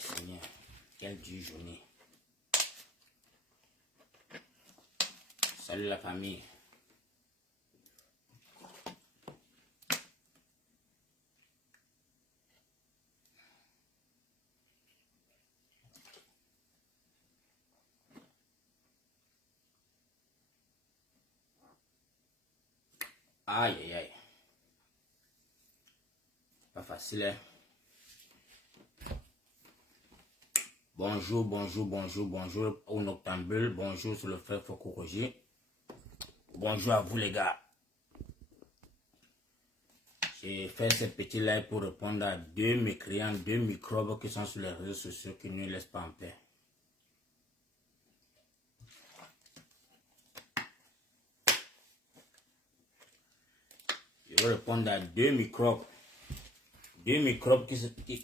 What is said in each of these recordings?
Seigneur, quelle dure journée. Salut la famille. Aïe, aïe, aïe. Pas facile, hein? Bonjour, bonjour, bonjour, bonjour au Noctambule. Bonjour sur le frère Fokoroji. Bonjour à vous les gars. J'ai fait ce petit live pour répondre à deux mécréants, deux microbes qui sont sur les réseaux sociaux qui ne nous laissent pas en paix. Je vais répondre à deux microbes. Deux microbes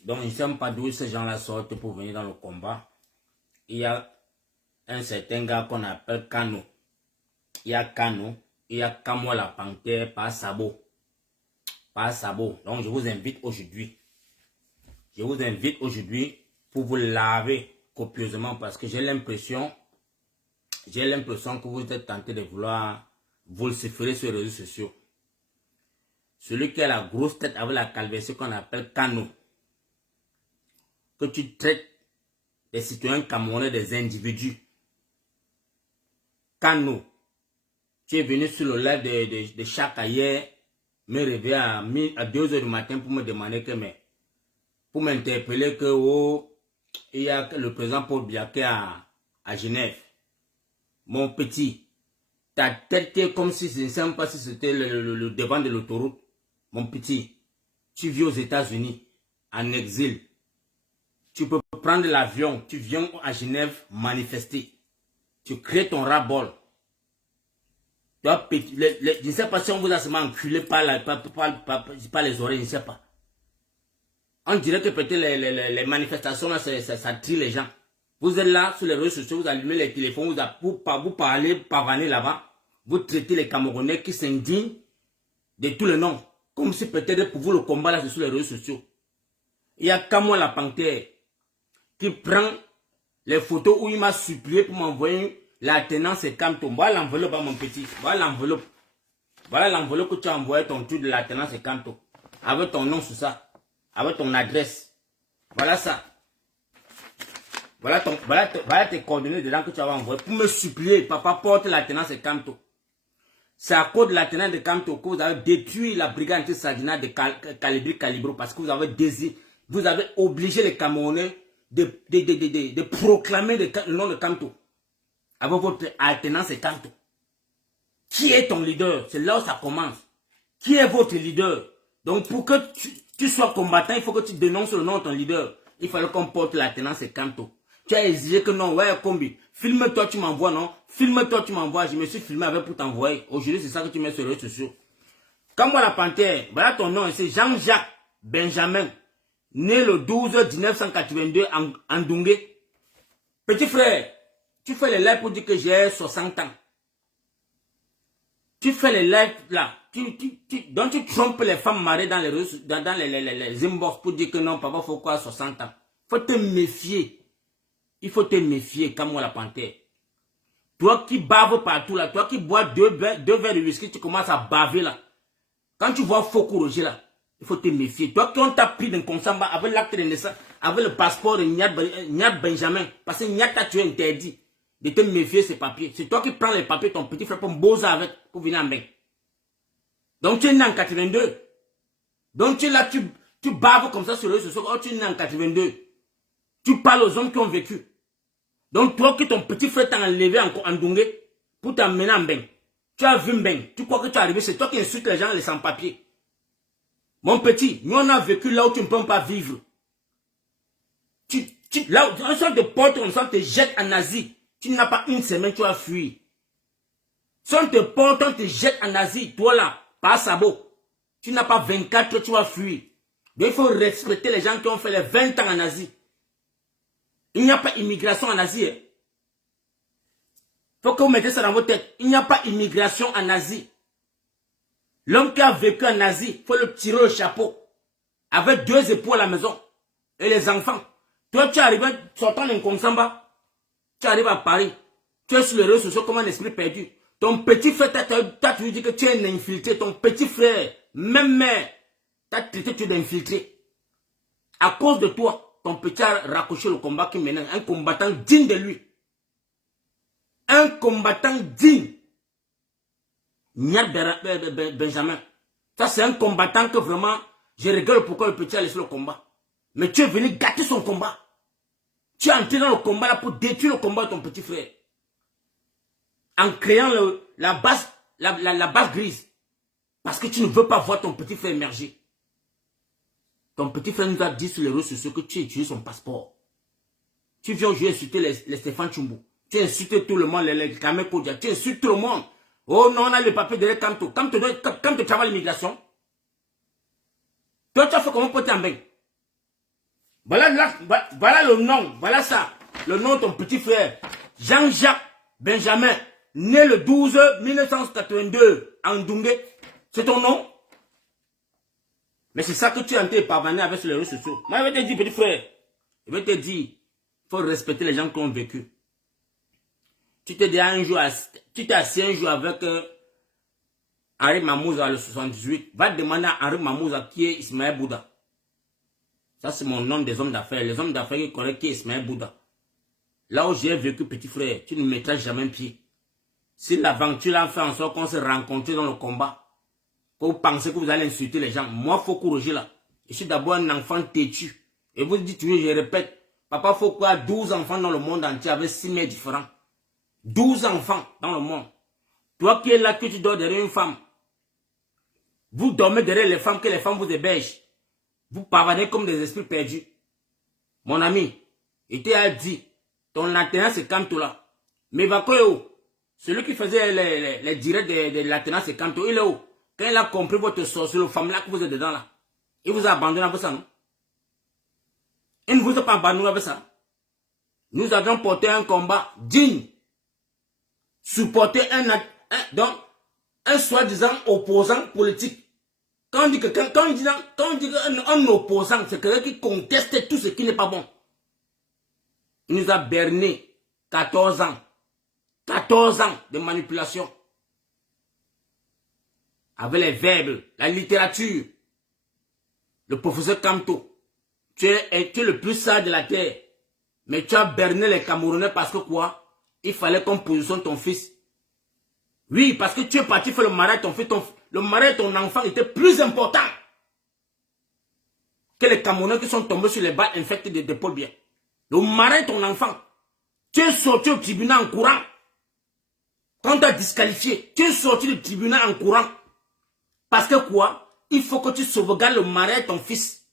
dont je ne sais pas d'où ces gens-là sortent pour venir dans le combat. Il y a un certain gars qu'on appelle Kano. Il y a Kano. Il y a Kamo la panthère par Sabo. Par Sabo. Donc je vous invite aujourd'hui. Je vous invite aujourd'hui pour vous laver copieusement parce que j'ai l'impression que vous êtes tenté de vouloir vociférer sur les réseaux sociaux. Celui qui a la grosse tête avec la calvitie qu'on appelle Kano. Que tu traites des citoyens camerounais des individus. Kano. Tu es venu sur le live de Chaka hier, me réveiller à 2 h du matin pour me demander que, mais, pour m'interpeller que, oh, il y a le président Paul Biya à Genève. Mon petit, ta tête est comme si je ne sais pas si c'était le devant de l'autoroute. Mon petit, tu vis aux États-Unis, en exil. Tu peux prendre l'avion, tu viens à Genève manifester. Tu crées ton ras-bol. Je ne sais pas si on vous a seulement enculé par les oreilles, je ne sais pas. On dirait que peut-être les manifestations, là, ça tue les gens. Vous êtes là sur les réseaux sociaux, vous allumez les téléphones, vous parlez, pavaner là-bas. Vous traitez les Camerounais qui s'indignent de tous les noms. Comme si peut-être pour vous le combat là, c'est sur les réseaux sociaux. Il y a Kamo la panthère qui prend les photos où il m'a supplié pour m'envoyer la tenance et Camto. Voilà l'enveloppe, mon petit. Voilà l'enveloppe. Voilà l'enveloppe que tu as envoyé ton truc de la tenance et Camto. Avec ton nom sur ça. Avec ton adresse. Voilà ça. Voilà tes coordonnées dedans que tu avais envoyé. Pour me supplier, papa porte la tenance et Camto. C'est à cause de la tenance de Camto que vous avez détruit la brigade anti-Sagina de Calibro parce que vous avez obligé les Camerounais de proclamer le nom de Camto. Avec votre alternance et Camto. Qui est ton leader? C'est là où ça commence. Qui est votre leader? Donc pour que tu sois combattant, il faut que tu dénonces le nom de ton leader. Il fallait qu'on porte l'alternance et Camto. Tu as exigé que non, ouais, Combi, filme-toi, tu m'envoies, non? Filme-toi, tu m'envoies. Je me suis filmé avec pour t'envoyer. Aujourd'hui, c'est ça que tu mets sur les réseaux sociaux. Comme moi, la panthère, voilà ton nom, c'est Jean-Jacques Benjamin, né le 12 1982 en Ndungé. Petit frère, tu fais les lives pour dire que j'ai 60 ans. Tu fais les lives là. Donc tu trompes les femmes mariées dans les inbox pour dire que non, papa, faut quoi 60 ans. Faut te méfier. Il faut te méfier, comme moi la panthère. Toi qui baves partout là, toi qui bois deux verres de whisky, tu commences à baver là. Quand tu vois Foko Roger là, il faut te méfier. Toi qui on t'a pris d'un consent avec l'acte de naissance, avec le passeport de Niad Benjamin, parce que Niad t'a tué interdit de te méfier ces papiers. C'est toi qui prends les papiers, ton petit frère, pour me boser avec, pour venir en bain. Donc tu es né en 82. Donc tu es là, tu baves comme ça sur le réseau. Oh, tu es né en 82. Tu parles aux hommes qui ont vécu. Donc toi qui ton petit frère t'a enlevé en Ndungé pour t'amener en bain. Tu as vu Mbeng. Tu crois que tu es arrivé, c'est toi qui insultes les gens, les sans-papiers. Mon petit, nous on a vécu là où tu ne peux pas vivre. Là où on sort de porte, on te jette en Asie. Tu n'as pas une semaine, tu as fui. Si on te porte, on te jette en Asie, toi là, par Sabo. Tu n'as pas 24 heures, tu vas fuir. Donc il faut respecter les gens qui ont fait les 20 ans en Asie. Il n'y a pas immigration en Asie. Il faut que vous mettez ça dans votre tête. Il n'y a pas immigration en Asie. L'homme qui a vécu en Asie, il faut le tirer au chapeau. Avec 2 époux à la maison. Et les enfants. Toi, tu arrives sortant d'un Konsamba, tu arrives à Paris, tu es sur les réseaux sociaux comme un esprit perdu. Ton petit frère t'a toujours dit que tu es un infiltré. Ton petit frère, même mère, t'a traité d'infiltré. À cause de toi, ton petit a raccroché le combat qui mène. Un combattant digne de lui. Un combattant digne. Niad Benjamin. Ça, c'est un combattant que vraiment, je regrette pourquoi le petit a laissé le combat. Mais tu es venu gâter son combat. Tu es entré dans le combat là pour détruire le combat de ton petit frère. En créant la base grise. Parce que tu ne veux pas voir ton petit frère émerger. Ton petit frère nous a dit sur les réseaux sociaux que tu as utilisé son passeport. Tu viens jouer insulter les Stéphane Tchumbo. Tu insultes tout le monde, les Kamel Kodja. Tu insultes tout le monde. Oh non, on a le papier de Kamto. Kamto travaille l'immigration. Toi, tu as fait comment pour t'embêter? Voilà le nom. Voilà ça. Le nom de ton petit frère. Jean-Jacques Benjamin. Né le 12 1982 en Ndoumbé. C'est ton nom? Mais c'est ça que tu es en train de parvenir avec sur les réseaux sociaux. Moi, je vais te dire, petit frère. Je vais te dire, il faut respecter les gens qui ont vécu. Tu t'es assis un jour avec Henri Mamouza, le 78. Va demander à Henri Mamouza qui est Ismaël Bouddha. Ça, c'est mon nom des hommes d'affaires. Les hommes d'affaires qui connaissent qui est Ismaël Bouddha. Là où j'ai vécu, petit frère, tu ne mettras jamais un pied. Si l'aventure a fait en sorte qu'on se rencontre dans le combat, que vous pensez que vous allez insulter les gens, moi, Foucault là, je suis d'abord un enfant têtu. Et vous dites toujours, je répète, Papa Foucault a 12 enfants dans le monde entier avec 6 mères différents. 12 enfants dans le monde. Toi qui es là, que tu dors derrière une femme. Vous dormez derrière les femmes, que les femmes vous hébergent. Vous parvenez comme des esprits perdus. Mon ami, il t'a dit, ton alternance c'est Kamto là. Mais va quoi où? Celui qui faisait les directs de l'alternance c'est Kamto, il est où? Quand il a compris votre sorcière, femme là que vous êtes dedans là, il vous a abandonné avec ça, non? Il ne vous a pas abandonné avec ça. Nous avons porté un combat digne. Supporter un soi-disant opposant politique. Quand on dit qu'un opposant, c'est quelqu'un qui conteste tout ce qui n'est pas bon. Il nous a berné 14 ans. 14 ans de manipulation. Avec les verbes, la littérature. Le professeur Kamto. Tu es le plus sage de la terre. Mais tu as berné les Camerounais parce que quoi? Il fallait qu'on positionne ton fils. Oui, parce que tu es parti faire le mariage de ton fils. Le mariage de ton enfant était plus important que les Camerounais qui sont tombés sur les balles infectées de Paul Biya. Le mariage de ton enfant. Tu es sorti au tribunal en courant. Quand tu as disqualifié, tu es sorti du tribunal en courant. Parce que quoi? Il faut que tu sauvegardes le mariage de ton fils.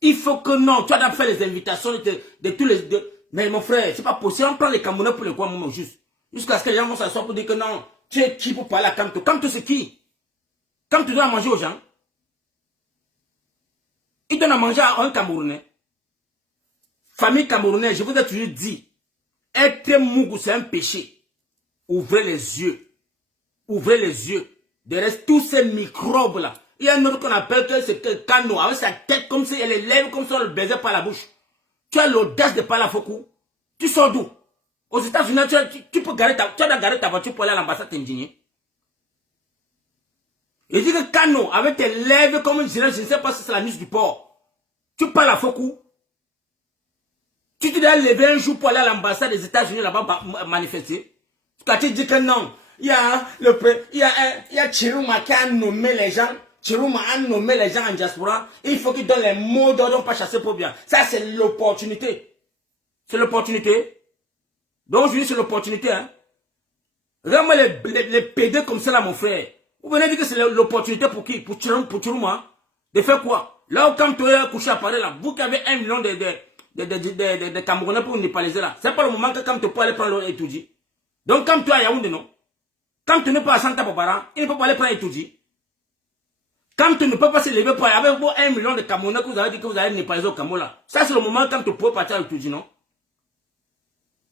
Il faut que non, tu as fait les invitations de tous les... Mais mon frère, c'est pas possible. On prend les Camerounais pour les quoi, moment juste. Jusqu'à ce que les gens vont s'asseoir pour dire que non, tu es qui pour parler à Kamto? Kamto c'est qui? Kamto donne à manger aux gens. Il donne à manger à un Camerounais. Famille camerounaise, je vous ai toujours dit, être mougou c'est un péché. Ouvrez les yeux. Ouvrez les yeux. Derrière tous ces microbes là. Il y a un autre qu'on appelle que c'est que Kano, avec sa tête comme si elle est lèvres comme si on le baisait par la bouche. Tu as l'audace de parler à Foucault. Tu sors d'où? Aux États-Unis, tu peux garer ta voiture pour aller à l'ambassade t'indigner. Il dit que Kano, avec tes lèvres comme une sirène, je ne sais pas si c'est la nuit du port. Tu parles à Foucault. Tu te dois lever un jour pour aller à l'ambassade des États-Unis là-bas manifester. Quand tu dis que non, il y a Chirouma qui a nommé les gens. Chirouma a nommé les gens en diaspora. Il faut qu'il donne les mots d'ordre pas chasser pour bien. Ça, c'est l'opportunité. C'est l'opportunité. Donc, je dis c'est l'opportunité. Hein. Regarde-moi les PD comme ça là, mon frère. Vous venez dire que c'est l'opportunité pour qui? Pour Chirouma. De faire quoi? Là où quand tu es couché à Paris là, vous qui avez 1 million de Camerounais pour Népalaiser là, c'est pas le moment que quand tu peux aller prendre l'étudier. Donc, quand tu es à Yaoundé, non? Quand tu n'es pas à Santa Barbara, il ne peut pas aller prendre l'étudier. Quand tu ne peux pas se lever pour aller avec vos 1 million de Camerounais que vous avez dit que vous allez Népalaiser au Cameroun là, ça c'est le moment quand tu peux partir à l'étudier, non?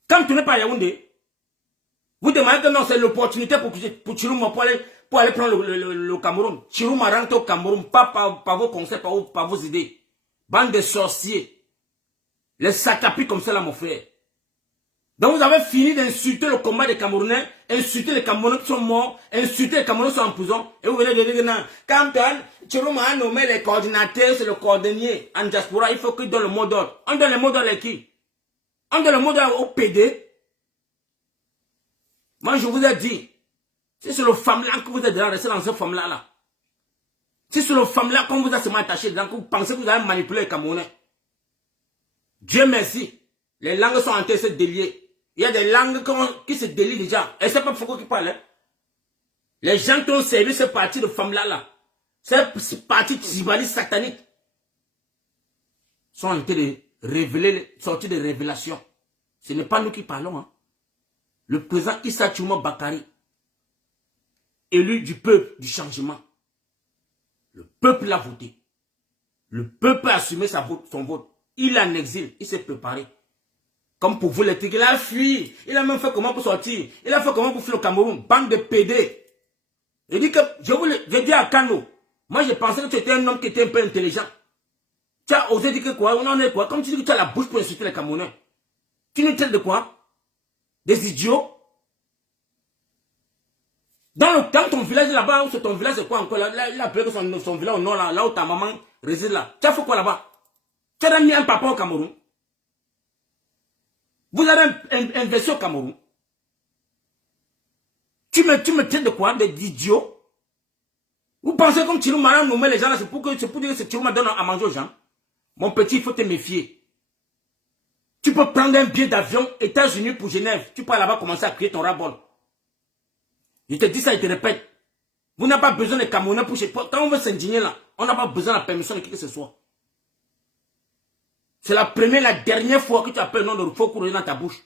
Quand tu n'es pas à Yaoundé, vous demandez que non, c'est l'opportunité pour Chirouma pour aller prendre le Cameroun. Chirouma rentre au Cameroun, pas par vos concepts, par vos idées. Bande de sorciers. Les sacapis comme ça là, mon frère. Donc vous avez fini d'insulter le combat des Camerounais, insulter les Camerounais qui sont morts, insulter les Camerounais qui sont en prison. Et vous venez de dire non. Quand Tchourouma a nommé les coordinateurs, c'est le coordonnier en diaspora, il faut qu'il donne le mot d'ordre. On donne le mot d'ordre à qui? On donne le mot d'ordre au PD. Moi je vous ai dit, si c'est le femme-là que vous êtes dedans, restez dans ce femme-là. Là. Si c'est le femme-là qu'on vous a seulement attaché dedans, que vous pensez que vous allez manipuler les Camerounais. Dieu merci, les langues sont en train de se délier. Il y a des langues qui se délient déjà. Et c'est pas Foucault qui parle. Hein? Les gens qui ont servi ce parti de femmes-là, ce parti tribaliste satanique, sont en train de révéler, sortir des révélations. Ce n'est pas nous qui parlons. Hein? Le président Issa Tchouma Bakari, élu du peuple du changement. Le peuple l'a voté. Le peuple a assumé son vote. Il est en exil. Il s'est préparé. Comme pour vous les tigres, il a fui. Il a même fait comment pour sortir. Il a fait comment pour fuir le Cameroun. Bande de PD. Je dis que, je dis à Kano, moi je pensais que tu étais un homme qui était un peu intelligent. Tu as osé dire que quoi? On en est quoi? Comme tu dis que tu as la bouche pour insulter les Camerounais. Tu nous traites de quoi? Des idiots? Dans ton village là-bas, c'est ton village, c'est quoi encore? Là, il a appelé son village au nord, là où ta maman réside là. Tu as fait quoi là-bas? Tu as mis un papa au Cameroun. Vous avez investi au Cameroun. Tu me traites de quoi? D'idiots? Vous pensez comme Tchourouma nommer les gens là, c'est pour dire que Tchourouma donne à manger aux gens? Mon petit, il faut te méfier. Tu peux prendre un billet d'avion États-Unis pour Genève. Tu peux là-bas commencer à crier ton rabol. Je te dis ça et te répète. Vous n'avez pas besoin de Camerounais pour... Quand on veut s'indigner là, on n'a pas besoin de la permission de qui que ce soit. C'est la première, la dernière fois que tu appelles le nom de Rufo dans ta bouche.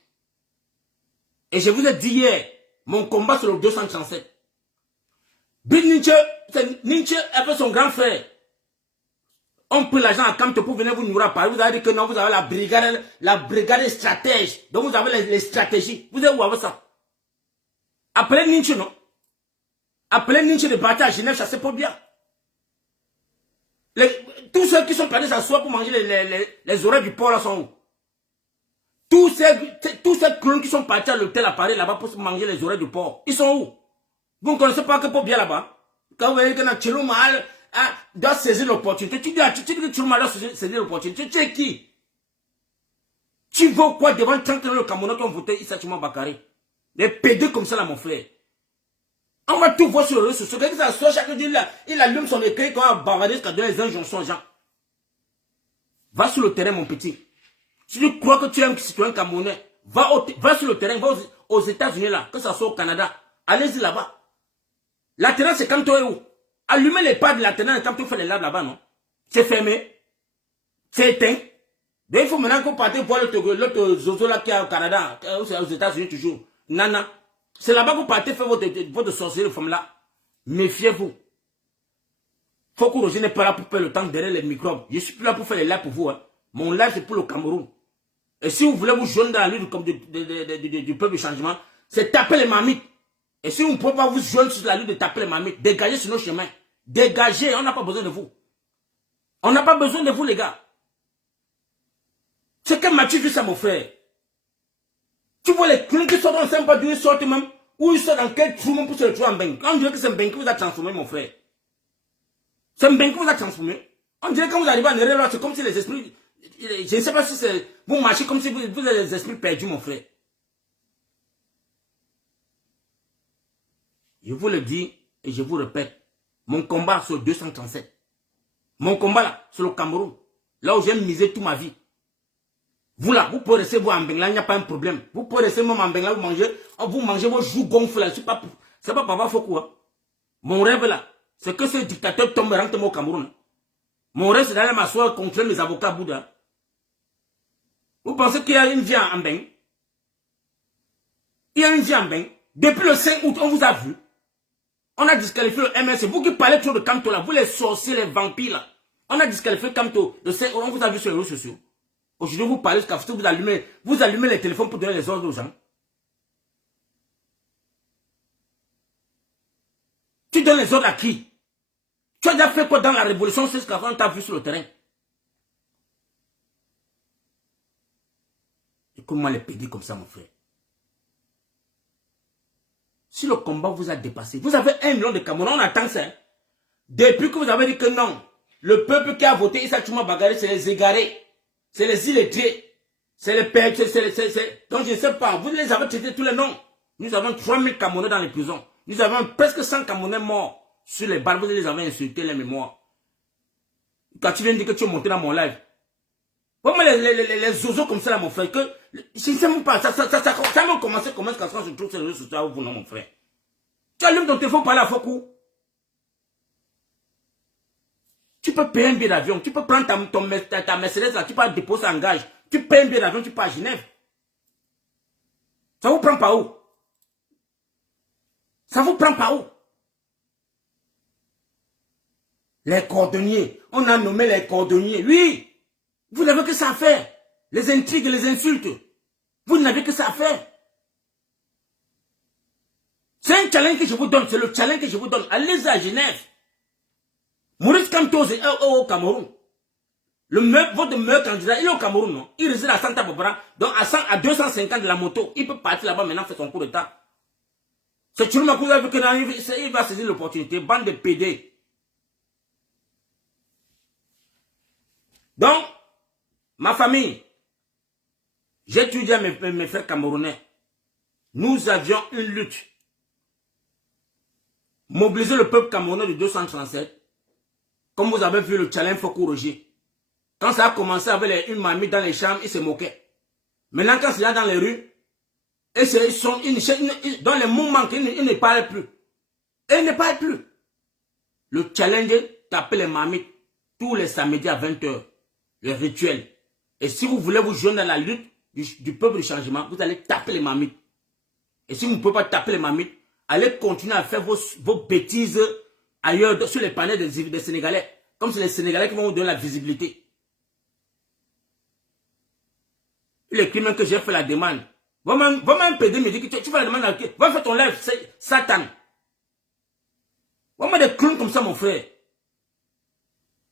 Et je vous ai dit hier, mon combat sur le 237. Big Ninche avec son grand frère. On prend l'argent à Kamto pour venir vous nourrir à Paris. Vous avez dit que non, vous avez la brigade stratège. Donc vous avez les stratégies. Vous êtes où avec ça? Appelez Ninche, non? Appelez Ninche de bataille à Genève, ça c'est pas bien. Tous ceux qui sont partis s'asseoir pour manger les oreilles du porc là sont où? Tous ces clones qui sont partis à l'hôtel à Paris là-bas pour manger les oreilles du porc, ils sont où? Vous ne connaissez pas que pour bien là-bas? Quand vous voyez que Tchourouma doit saisir l'opportunité, tu dis que Tchourouma doit saisir l'opportunité, tu es qui? Tu veux quoi devant 30 ans le Camerounais qui ont voté Issa Tchouma Bakari? Les PD comme ça là mon frère. On va tout voir sur le réseau social. Quelqu'un s'assoit chaque jour, il allume son écran quand on va bavarder jusqu'à donner les injonctions aux gens. Va sur le terrain mon petit. Si tu crois que tu es un citoyen camerounais, va sur le terrain, va aux États-Unis là, que ça soit au Canada. Allez-y là-bas. La terrain c'est comme toi et où? Allumez les pas de la terrain quand tu fais les labs là-bas, non? C'est fermé. C'est éteint. Donc il faut maintenant qu'on parte voir l'autre zozo là qui est au Canada, aux États-Unis toujours. Nana. C'est là-bas que vous partez faire votre sorcier de femme là. Méfiez-vous. Faut que Roger n'est pas là pour perdre le temps derrière les microbes. Je suis plus là pour faire les lives pour vous. Hein. Mon live c'est pour le Cameroun. Et si vous voulez vous joindre dans la lutte du peuple du changement, c'est taper les mamites. Et si vous ne pouvez pas vous joindre sur la lutte de taper les mamites, dégagez sur nos chemins. Dégagez, on n'a pas besoin de vous. On n'a pas besoin de vous les gars. C'est que Mathieu dit ça mon frère. Tu vois les clowns qui sortent dans le sympa ils sortent même, ou ils sortent dans quel trou même pour se retrouver en bain. On dirait que c'est un bain qui vous a transformé, mon frère. C'est un bain qui vous a transformé. On dirait que quand vous arrivez en erreur, c'est comme si les esprits, je ne sais pas si c'est, vous marchez comme si vous avez les esprits perdus, mon frère. Je vous le dis et je vous répète, mon combat sur 237, mon combat là, sur le Cameroun, là où j'ai misé toute ma vie. Vous là, vous pouvez rester vous en Bengla, il n'y a pas un problème. Vous pouvez rester même en Bengla, vous mangez vos joues gonflées là. C'est pas Papa Foko. Hein. Mon rêve là, c'est que ce dictateur tombe rentre au Cameroun. Mon rêve c'est d'aller m'asseoir contre mes avocats Bouddha. Vous pensez qu'il y a une vie en Beng? Il y a une vie en Beng. Depuis le 5 août, on vous a vu. On a disqualifié le MS. Vous qui parlez trop de Kamto là, vous les sorciers, les vampires là. On a disqualifié Kamto. Le 5 août, on vous a vu sur les réseaux sociaux. Aujourd'hui, vous parlez jusqu'à ce que vous allumez les téléphones pour donner les ordres aux gens. Tu donnes les ordres à qui? Tu as déjà fait quoi dans la révolution jusqu'à quand on t'a vu sur le terrain? Comment les pédir comme ça, mon frère? Si le combat vous a dépassé, vous avez 1 million de Camerounais, on attend ça. Hein? Depuis que vous avez dit que non, le peuple qui a voté Issa Chouma Bakary, c'est les égarés, c'est les illettrés, c'est les pères, donc je ne sais pas, vous les avez traités tous les noms. Nous avons 3000 Camerounais dans les prisons. Nous avons presque 100 Camerounais morts sur les balles. Vous les avez insultés, les mémoires. Quand tu viens de dire que tu es monté dans mon live. Vraiment les zozos comme ça, là, mon frère, que je ne sais même pas, ça va commencer comment quand on se trouve sur les réseaux sociaux, vous, non, mon frère. Tu allumes ton téléphone par là, Fokou. Tu peux payer un billet d'avion, tu peux prendre ta Mercedes là, tu peux déposer en gage, tu payes un billet d'avion, tu pars à Genève. Ça vous prend pas où? Ça vous prend pas où? Les cordonniers, on a nommé les cordonniers, oui. Vous n'avez que ça à faire. Les intrigues, les insultes. Vous n'avez que ça à faire. C'est un challenge que je vous donne, c'est le challenge que je vous donne. Allez à Genève. Maurice Kamto est au Cameroun. Votre meilleur candidat, il est au Cameroun, non? Il réside à Santa Barbara, donc à 250 de la moto. Il peut partir là-bas maintenant, faire son coup d'état. C'est Chulma que vous avez vu qu'il va saisir l'opportunité. Bande de PD. Donc, ma famille, j'ai étudié mes frères camerounais. Nous avions une lutte. Mobiliser le peuple camerounais de 237. Comme vous avez vu le challenge Fokou Roger. Quand ça a commencé avec une mamie dans les chambres, ils se moquaient. Maintenant, quand c'est là dans les rues, dans les moments qu'ils ne parlent plus. Et ils ne parlent plus. Le challenge, tapez les mamies tous les samedis à 20 h. Le rituel. Et si vous voulez vous joindre dans la lutte du peuple du changement, vous allez taper les mamites. Et si vous ne pouvez pas taper les mamites, allez continuer à faire vos bêtises ailleurs, sur les panels des Sénégalais. Comme c'est les Sénégalais qui vont vous donner la visibilité. Il écrit même que j'ai fait la demande. Va même PD me dire que tu fais la demande à qui? Va faire ton live, c'est Satan. Va mettre des clowns comme ça, mon frère.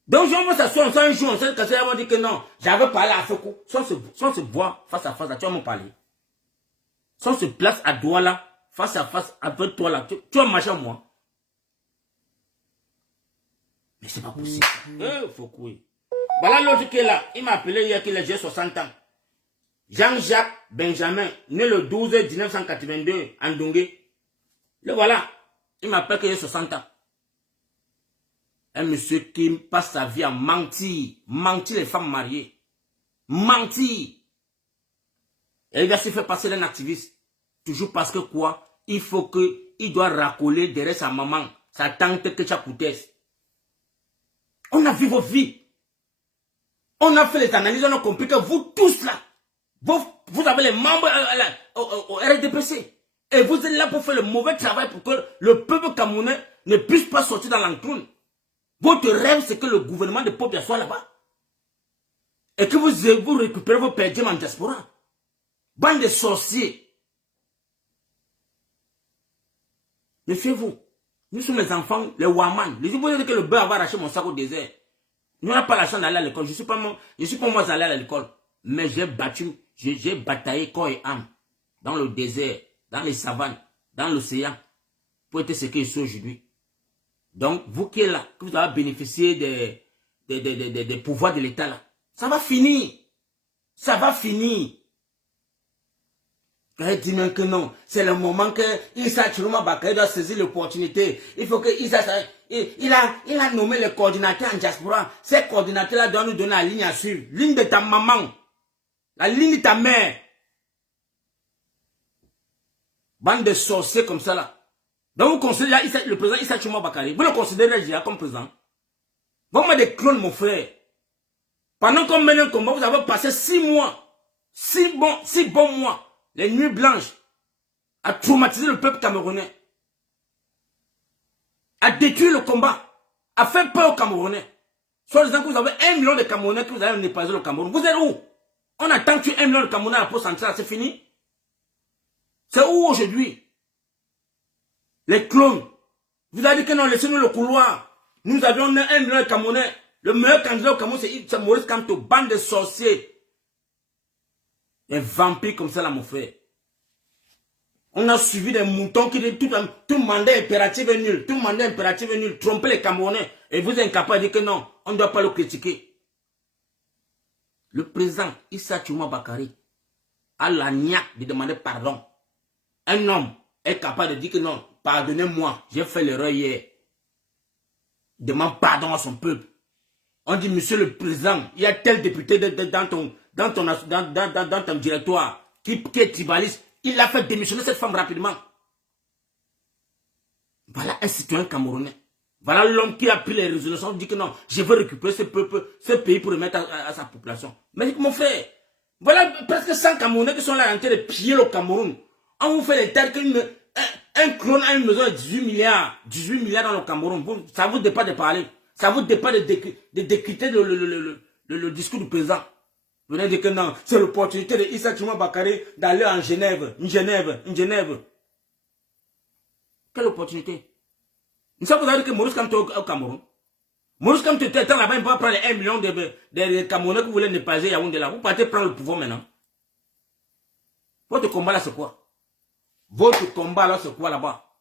Donc, on va s'asseoir un jour, on s'est cassé, on va dire que non, j'avais parlé à Fokou. Si on se voit face à face, là, tu vas me parler. Si on se place à Douala, face à face avec toi là, tu vas marcher à moi. Mais c'est pas possible. Fokou. Voilà l'autre qui est là, il m'a appelé hier qu'il a j'ai 60 ans. Jean-Jacques Benjamin, né le 12 1982, en Ndongé. Le voilà, il m'appelle qu'il a 60 ans. Un monsieur qui passe sa vie à mentir. Mentir les femmes mariées. Mentir. Et il va se faire passer d'un activiste. Toujours parce que quoi? Il faut que, il doit racoler derrière sa maman, sa tante que tu as coûté. On a vu vos vies. On a fait les analyses, on a compris que vous tous là, vous avez les membres au RDPC. Et vous êtes là pour faire le mauvais travail pour que le peuple camerounais ne puisse pas sortir dans l'encloune. Votre rêve, c'est que le gouvernement de Popia soit là-bas. Et que vous récupérez vos perdus en diaspora. Bande de sorciers. Méfiez-vous. Nous sommes les enfants, les Waman. Les Ivoiriens disent que le beurre va arracher mon sac au désert. Nous n'avons pas la chance d'aller à l'école. Je suis pas moi allé à l'école. Mais j'ai bataillé corps et âme. Dans le désert, dans les savanes, dans l'océan. Pour être ce que je suis aujourd'hui. Donc, vous qui êtes là, que vous avez bénéficié des pouvoirs de l'État là, ça va finir. Ça va finir. Elle dit même que non, c'est le moment que Issa Chouma Bakary doit saisir l'opportunité. Il faut que Issa, il a nommé les coordinateurs en diaspora. Ces coordinateurs-là doivent nous donner la ligne à suivre. Ligne de ta maman. La ligne de ta mère. Bande de sorciers comme ça là. Donc vous considérez le président Issa Chouma Bakary, vous le considérez déjà comme président. Vous m'avez des clones, mon frère. Pendant qu'on mène un combat, vous avez passé 6 mois, 6 bons mois, les nuits blanches, à traumatiser le peuple camerounais, à détruire le combat, à faire peur aux Camerounais. Soit disant que vous avez 1 million de Camerounais que vous allez népaser le Cameroun. Vous êtes où? On attend que 1 million de Camerounais à la poste centrale, c'est fini? C'est où aujourd'hui? Les clones. Vous avez dit que non, laissez-nous le couloir. Nous avions 1 million de Camerounais. Le meilleur candidat au Cameroun, c'est Maurice Kamto, bande de sorciers. Des vampires comme ça là, mon frère. On a suivi des moutons qui disent tout mandat impératif est nul. Tout mandat impératif est nul. Trompez les Camerounais. Et vous êtes incapable de dire que non, on ne doit pas le critiquer. Le président Issa Tchouma Bakary a la niaque de demander pardon. Un homme est capable de dire que non, pardonnez-moi, j'ai fait l'erreur hier. Il demande pardon à son peuple. On dit, monsieur le président, il y a tel député dans ton directoire qui est tribaliste. Il a fait démissionner cette femme rapidement. Voilà un citoyen camerounais. Voilà l'homme qui a pris les résolutions, dit que non, je veux récupérer ce pays pour le mettre à sa population. Mais mon frère, voilà presque 100 Camerounais qui sont là en train de piller le Cameroun. On vous fait les terres qu'un clone a une maison de 18 milliards dans le Cameroun. Ça vous dépasse de parler. Ça vous dépasse de décrypter le discours du président. Vous venez de dire que non, c'est l'opportunité de Issa Tchouma Bakary d'aller en Genève. Quelle opportunité? Nous savons que vous avez dit que Maurice Kamto au Cameroun. Maurice Kamto était là-bas, il va prendre les 1 million de Camerounais que vous voulez ne pas Yaoundé là. Vous partez prendre le pouvoir maintenant. Votre combat là, c'est quoi? Votre combat là, c'est quoi là-bas?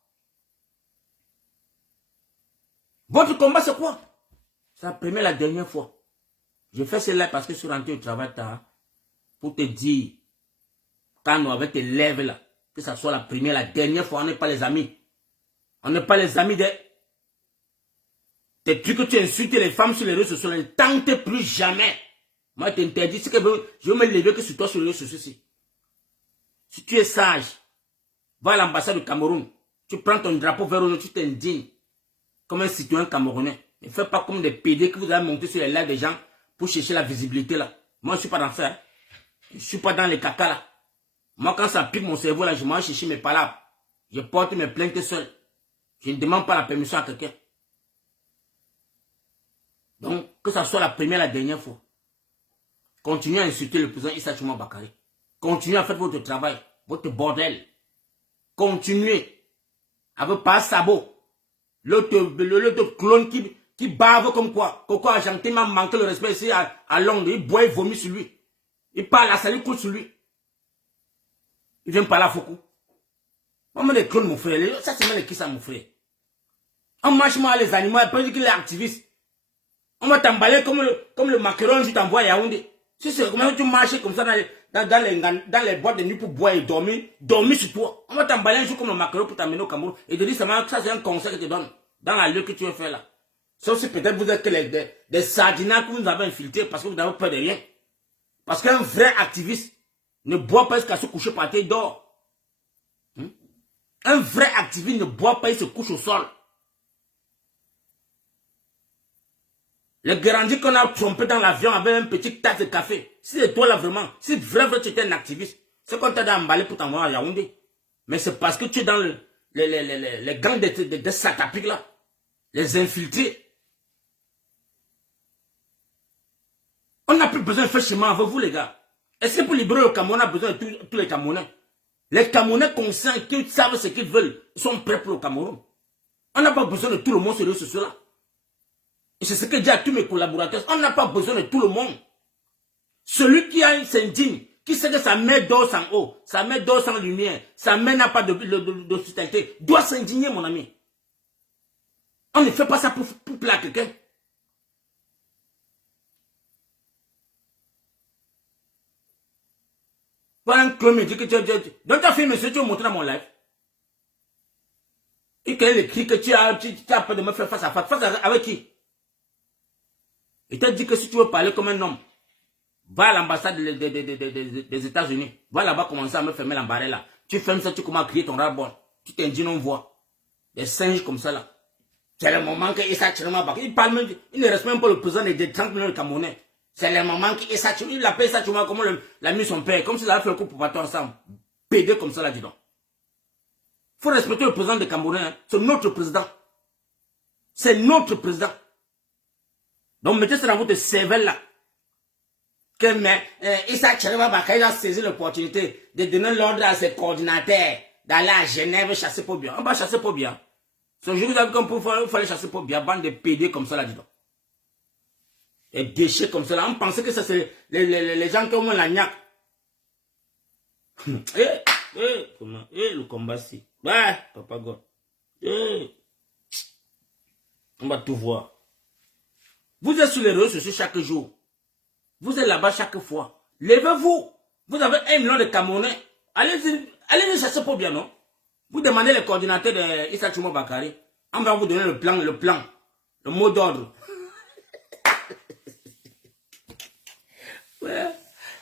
Votre combat, c'est quoi? Ça permet la dernière fois. Je fais cela parce que je suis rentré au travail tard pour te dire, quand nous avec tes lèvres là, que ça soit la première, la dernière fois, on n'est pas les amis. On n'est pas les amis des trucs que tu insultes les femmes sur les réseaux sociaux. Ne tente plus jamais. Moi, je t'interdis, c'est que je vais me lever que sur toi sur les réseaux sociaux. Si tu es sage, va à l'ambassade du Cameroun. Tu prends ton drapeau vers le haut, tu t'indignes comme un citoyen camerounais. Ne fais pas comme des PD que vous avez monté sur les lives des gens pour chercher la visibilité là. Moi, je ne suis pas dans ça. Je ne suis pas dans les caca là. Moi, quand ça pique mon cerveau là, je m'en chercher mes palabres. Je porte mes plaintes seul. Je ne demande pas la permission à quelqu'un. Donc, que ça soit la première, la dernière fois. Continuez à insulter le président Issa Tchouma Bakary. Continuez à faire votre travail, votre bordel. Continuez. Avec pas sabot. L'autre clone qui bave comme quoi. Coco Argentin m'a manqué le respect ici à Londres. Il boit, il vomit sur lui. Il parle à salut coule sur lui. Il vient parler à Foucault. On met des clones, mon frère. Ça, c'est même qui ça, mon frère? On marche mal les animaux, après dire qu'il est activiste. On va t'emballer comme le macaron, je t'envoie à Yaoundé. Si c'est comment tu marches comme ça dans les boîtes de nuit pour boire et dormir sur toi. On va t'emballer un jour comme le macaron pour t'amener au Cameroun. Et te dire seulement que ça c'est un conseil que je te donne. Dans la lieu que tu veux faire là. Sauf si peut-être vous êtes que des sardinats que vous avez infiltrés parce que vous n'avez peur de rien. Parce qu'un vrai activiste ne boit pas jusqu'à se coucher par terre, il dort. Un vrai activiste ne boit pas, il se couche au sol. Les grandis qu'on a trompés dans l'avion avec un petit tasse de café. Si c'est toi là vraiment, si vraiment tu étais un activiste, c'est qu'on t'a emballé pour t'envoyer à Yaoundé. Mais c'est parce que tu es dans les gangs de satapiques là. Les infiltrés. On n'a plus besoin de faire chemin avec vous les gars. Est-ce que pour libérer le Cameroun, on a besoin de tous les Camerounais? Les Camerounais conscients qui savent ce qu'ils veulent, ils sont prêts pour le Cameroun. On n'a pas besoin de tout le monde sur les réseaux sociaux là. Et c'est ce que je dis à tous mes collaborateurs. On n'a pas besoin de tout le monde. Celui qui a s'indigne, qui sait que sa mère dort sans eau, sa mère dort sans lumière, sa mère n'a pas d'hospitalité, doit s'indigner, mon ami. On ne fait pas ça pour plaire quelqu'un. Voilà un clone me dit que dans ta fille, monsieur, tu veux montrer dans mon live. Et quel est le cri que tu as peur de me faire face à face? Face avec qui? Il t'a dit que si tu veux parler comme un homme, va à l'ambassade des États-Unis. Va là-bas commencer à me fermer l'embarras là. Tu fermes ça, tu commences à crier ton ras-le-bol. Tu t'indignes, on voit. Des singes comme ça là. C'est le moment que Issa Tchouma Bakary, il ne respecte même pas le président des 30 millions de Camerounais. C'est le moment que Issa Tchouma, il appelle Issa Tchouma comme l'a mis son père, comme s'il avait fait le coup pour partir ensemble. Pédé comme ça là, dis donc. Faut respecter le président des Camerounais. Hein. C'est notre président. C'est notre président. Donc mettez ça dans votre cervelle là. Que Issa Tchouma Bakary a saisi l'opportunité de donner l'ordre à ses coordinateurs d'aller à Genève chasser pour bien. On va chasser pour bien. Ce jour, vous avez compris, il fallait chasser pour bien, bande de PD comme ça là, dis donc. Et déchets comme ça là. On pensait que ça c'est les gens qui ont la niaque. Comment? Le combat, si. Ouais, Papa God. On va tout voir. Vous êtes sur les réseaux sociaux chaque jour. Vous êtes là-bas chaque fois. Levez-vous. Vous avez 1 million de Camerounais. Allez les chercher pour bien, non? Vous demandez les coordinateurs de Issa Choumo Bakari. On va vous donner le plan, le mot d'ordre. Ouais.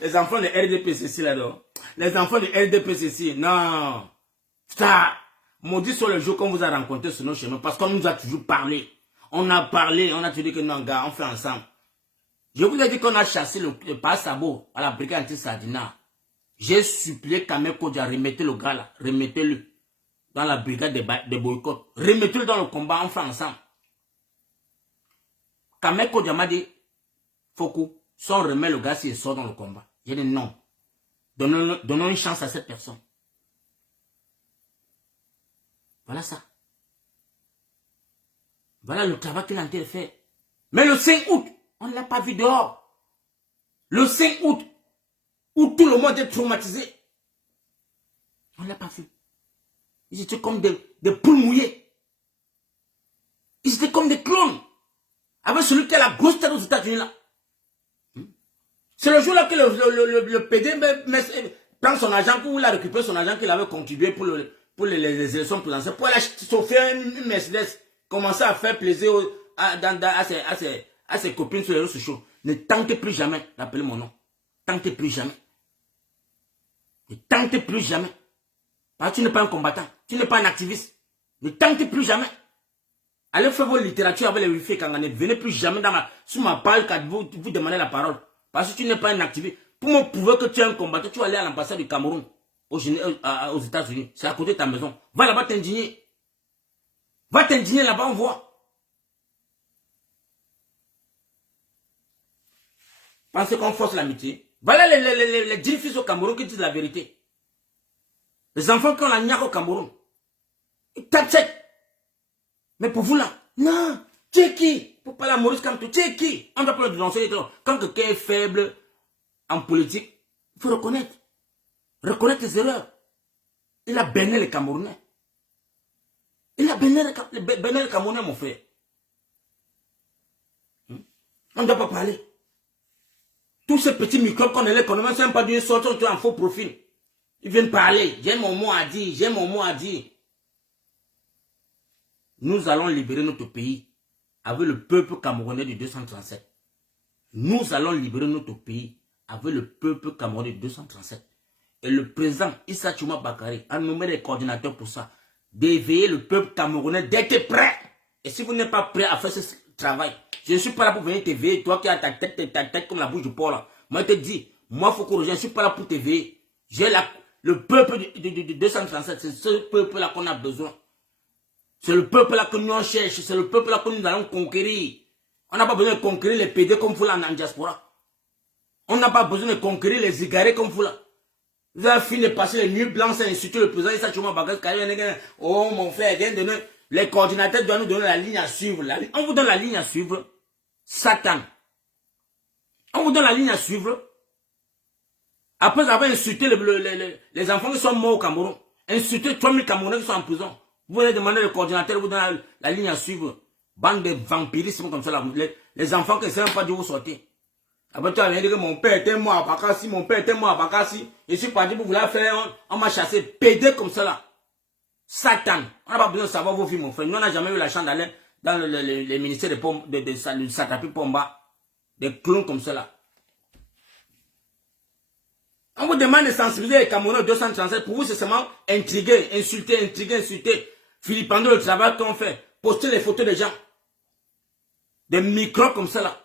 Les enfants de RDPCC là-dedans. Les enfants de RDPCC, non. Ça, maudit sur le jour qu'on vous a rencontré sur nos chemins. Parce qu'on nous a toujours parlé. On a parlé, on a toujours dit que non, gars, on fait ensemble. Je vous ai dit qu'on a chassé le Passabo à la brigade anti-Sardina. J'ai supplié Kamel Kodja, remettez le gars là, remettez-le dans la brigade de boycott. Remettez-le dans le combat, on fait ensemble. Kamel Kodja m'a dit, Foko, si on remet le gars s'il sort dans le combat. J'ai dit non. Donnons une chance à cette personne. Voilà ça. Voilà le travail qu'il a en train de faire. Mais le 5 août, on ne l'a pas vu dehors. Le 5 août, où tout le monde est traumatisé. On ne l'a pas vu. Ils étaient comme des poules mouillées. Ils étaient comme des clones. Avec celui qui a la grosse tête aux États-Unis là. C'est le jour-là que le PD prend son argent, ou il a récupéré son argent qu'il avait contribué pour les élections présidentielles, pour aller s'offrir une Mercedes, commencer à faire plaisir à ses copines sur les réseaux sociaux. Ne tentez plus jamais d'appeler mon nom. Tentez plus jamais. Ne tentez plus jamais. Parce que tu n'es pas un combattant, tu n'es pas un activiste. Ne tentez plus jamais. Allez faire vos littératures avec les wifi quand on est. Venez plus jamais sur ma page quand vous demandez la parole. Parce que tu n'es pas un activiste. Pour me prouver que tu es un combattant, tu vas aller à l'ambassade du Cameroun, aux États-Unis. C'est à côté de ta maison. Va là-bas t'indigner. Va t'indigner là-bas, on voit. Pensez qu'on force l'amitié. Voilà les 10 fils au Cameroun qui disent la vérité. Les enfants qui ont la niaque au Cameroun. Ils t'acceptent. Mais pour vous là, non. Tu es qui? Pour parler à Maurice Kamto, tu es qui? On ne doit pas le dénoncer. Quand quelqu'un est faible en politique, il faut reconnaître. Reconnaître les erreurs. Il a béni les Camerounais. Il a béni les Camerounais, mon frère. On ne doit pas parler. Tous ces petits microbes qu'on a les connaît, c'est même pas d'une sorte, on en faux profil. Ils viennent parler. J'ai mon mot à dire, j'ai mon mot à dire. Nous allons libérer notre pays avec le peuple camerounais de 237. Nous allons libérer notre pays avec le peuple camerounais de 237. Et le président Issa Choumo Bakari a nommé les coordinateurs pour ça. D'éveiller le peuple camerounais d'être prêt. Et si vous n'êtes pas prêt à faire ce travail, je ne suis pas là pour venir t'éveiller. Toi qui as ta tête comme la bouche du porc là. Moi je te dis, moi Foko, je ne suis pas là pour t'éveiller. J'ai le peuple de 237, c'est ce peuple là qu'on a besoin. C'est le peuple là que nous on cherche, c'est le peuple là que nous allons conquérir. On n'a pas besoin de conquérir les PD comme vous là en diaspora. On n'a pas besoin de conquérir les égarés comme vous là. Vous avez fini de passer les nuits blanches à insulter le président Issa Choumo Bakari. Oh mon frère, viens donner. Les coordinateurs doivent nous donner la ligne à suivre. On vous donne la ligne à suivre. Satan. On vous donne la ligne à suivre. Après avoir insulté les enfants qui sont morts au Cameroun, insulté 3000 Camerounais qui sont en prison, vous allez demander le coordinateur, vous donner la ligne à suivre. Bande de vampirisme comme ça, là. Les enfants qui ne savent pas d'où vous sortez. Après, tu vas venir dire que mon père était mort à Bakassi, mon père était mort à Bakassi. Je suis parti pour vous la faire, on m'a chassé, pédé comme ça là. Satan. On n'a pas besoin de savoir vos filles, mon frère. Nous, on n'a jamais eu la chance d'aller dans les ministères de Satapi Pomba. Des clones comme ça là. On vous demande de sensibiliser les Camerounais 237. Pour vous, c'est seulement intriguer, insulter. Philippando le travail qu'on fait. Poster les photos des gens. Des microbes comme ça là.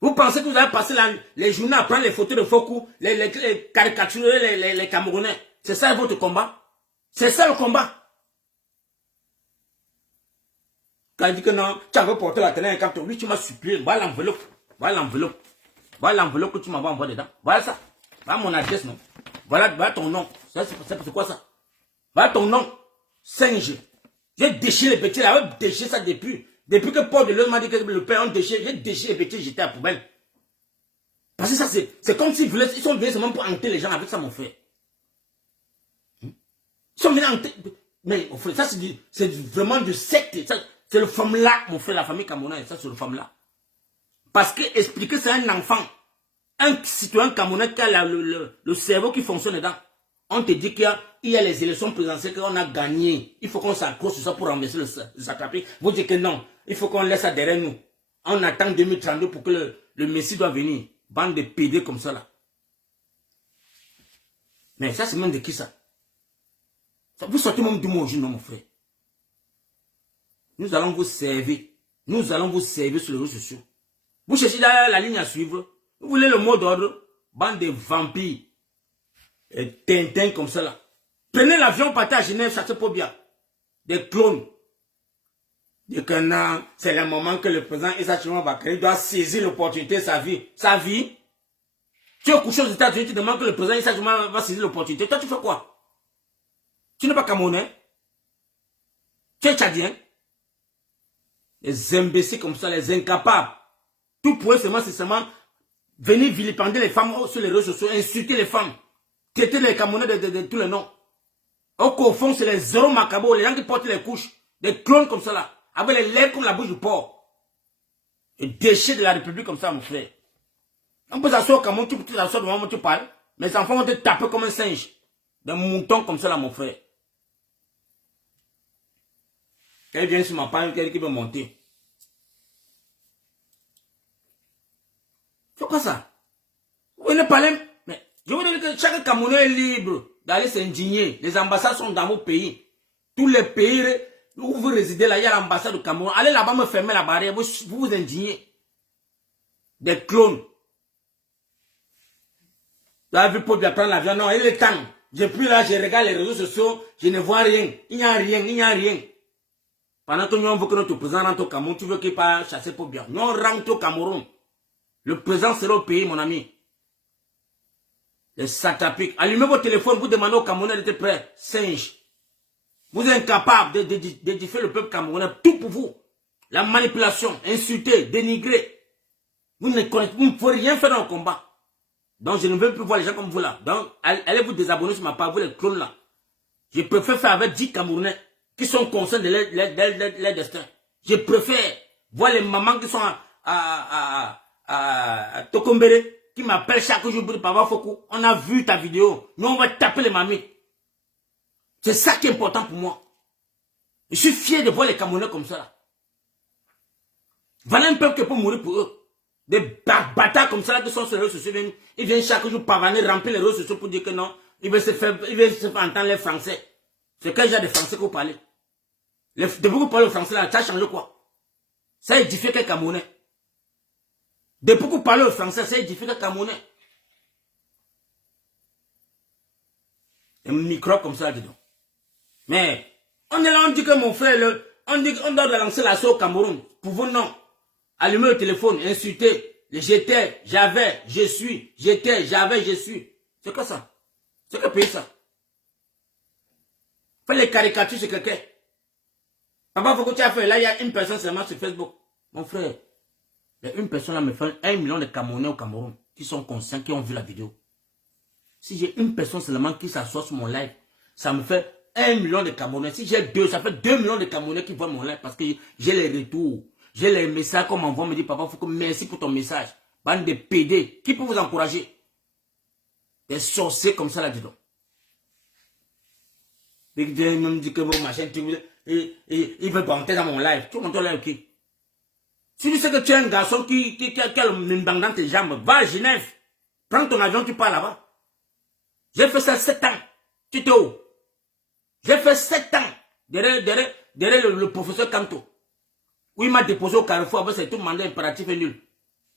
Vous pensez que vous allez passer les journées à prendre les photos de Fokou, les caricaturer les Camerounais. C'est ça votre combat? C'est ça le combat. Quand il dit que non, tu avais porté la télé, oui, tu m'as supplié. Voilà l'enveloppe. Voilà l'enveloppe. Voilà l'enveloppe que tu m'avais envoyé dedans. Voilà ça. Voilà mon adresse, non. Voilà ton nom. C'est quoi ça? Voilà ton nom. Singe. J'ai déchiré les petits là. J'ai déchiré ça depuis. Depuis que Paul de Deleuze m'a dit que le père a déchiré. J'ai déchiré les petits, j'étais à la poubelle. Parce que ça, c'est comme s'ils voulaient, ils sont venus seulement pour hanter les gens avec ça, mon frère. Ils sont venus hanter. Mais, mon frère, ça, c'est vraiment du secte. C'est le femme-là, mon frère, la famille camerounaise, ça, c'est le femme-là. Parce que expliquer, c'est un enfant, un citoyen camerounais qui a le cerveau qui fonctionne dedans. On te dit qu'il y a les élections présidentielles qu'on a gagnées. Il faut qu'on s'accroche sur ça pour renverser le satrapi. Vous dites que non, il faut qu'on laisse ça derrière nous. On attend 2032 pour que le Messie doit venir. Bande de pédés comme ça là. Mais ça, c'est même de qui ça? Vous sortez même du mot non, mon frère. Nous allons vous servir. Nous allons vous servir sur les réseaux sociaux. Vous cherchez la ligne à suivre. Vous voulez le mot d'ordre? Bande de vampires. Et Tintin comme ça là. Prenez l'avion, partez à Genève, ça se peut bien. Des clones. Dit que non, c'est le moment que le président Issa Bakary doit saisir l'opportunité de sa vie. Sa vie? Tu es couché aux États-Unis, tu demandes que le président Issa va saisir l'opportunité. Toi, tu fais quoi? Tu n'es pas Camerounais? Tu es Tchadien? Les imbéciles comme ça, les incapables. Tout pour eux, c'est seulement venir vilipender les femmes sur les réseaux sociaux, insulter les femmes, traiter les Camerounais de tous les noms. Au fond, c'est les zéros macabres, les gens qui portent les couches, des clones comme ça là, avec les lèvres comme la bouche du porc. Et déchets de la République comme ça, mon frère. On peut s'asseoir au Cameroun, tu t'assois devant moi, tu parles, mais les enfants vont te taper comme un singe. Des moutons comme ça là, mon frère. Elle vient sur ma page, quelqu'un qui veut monter. C'est quoi ça? Vous venez parler, mais je vous dis que chaque Camerounais est libre d'aller s'indigner. Les ambassades sont dans vos pays. Tous les pays où vous résidez là, il y a l'ambassade du Cameroun. Allez là-bas me fermer la barrière, vous indignez. Des clones. Vous avez vu pour prendre l'avion, non, il est temps. J'ai plus là, je regarde les réseaux sociaux, je ne vois rien. Il n'y a rien, il n'y a rien. Pendant que nous, on veut que notre président rentre au Cameroun, tu veux qu'il pas chasser pour bien. Nous, on rentre au Cameroun. Le président sera au pays, mon ami. Les satrapiques. Allumez votre téléphone, vous demandez au Camerounais d'être prêt. Singe. Vous êtes incapable d'édifier le peuple camerounais. Tout pour vous. La manipulation, insulter, dénigrer. Vous ne pouvez rien faire dans le combat. Donc je ne veux plus voir les gens comme vous là. Donc allez vous désabonner sur ma page, vous les clones là. Je préfère faire avec 10 Camerounais qui sont conscients de leur destin. Je préfère voir les mamans qui sont à Tokombere, qui m'appellent chaque jour pour dire Papa Fokou, on a vu ta vidéo, nous on va taper les mamies. C'est ça qui est important pour moi. Je suis fier de voir les Camerounais comme ça là. Voilà un peuple qui peut mourir pour eux. Des bâtards comme ça là qui sont sur les réseaux sociaux, ils viennent chaque jour pavaner, remplir les réseaux sociaux pour dire que non, ils veulent se faire entendre les Français. C'est quel genre de Français que vous parlez? Depuis que vous parlez au Français là, ça a changé quoi? Ça a édifié quel Camerounais? Depuis que vous parlez au Français, ça a édifié quel Camerounais? Un micro comme ça, dis donc. Mais, on est là, on dit que mon frère, on dit qu'on doit lancer l'assaut au Cameroun. Pour vous, non. Allumez le téléphone, insulter, j'étais, j'avais, je suis, j'étais, j'avais, je suis. C'est quoi ça? C'est quel pays ça? Faites les caricatures sur quelqu'un. Papa, faut que tu as fait. Là, il y a une personne seulement sur Facebook. Mon frère, il y a une personne là me fait 1 million de Camerounais au Cameroun qui sont conscients, qui ont vu la vidéo. Si j'ai une personne seulement qui s'assoit sur mon live, ça me fait 1 million de Camerounais. Si j'ai 2, ça fait 2 millions de Camerounais qui voient mon live parce que j'ai les retours. J'ai les messages qu'on m'envoie, me dit Papa, faut que merci pour ton message. Bande de PD. Qui peut vous encourager? Des sorciers comme ça là, dis donc. Il me dit que vos machins, il veut monter dans mon live. Tu montes là, ok? Si tu sais que tu es un garçon qui a le mimbang dans tes jambes, va à Genève. Prends ton avion, tu pars là-bas. J'ai fait ça 7 ans. Tu étais où? J'ai fait 7 ans derrière le professeur Kanto. Où il m'a déposé au Carrefour, avec tout mandat impératif et nul.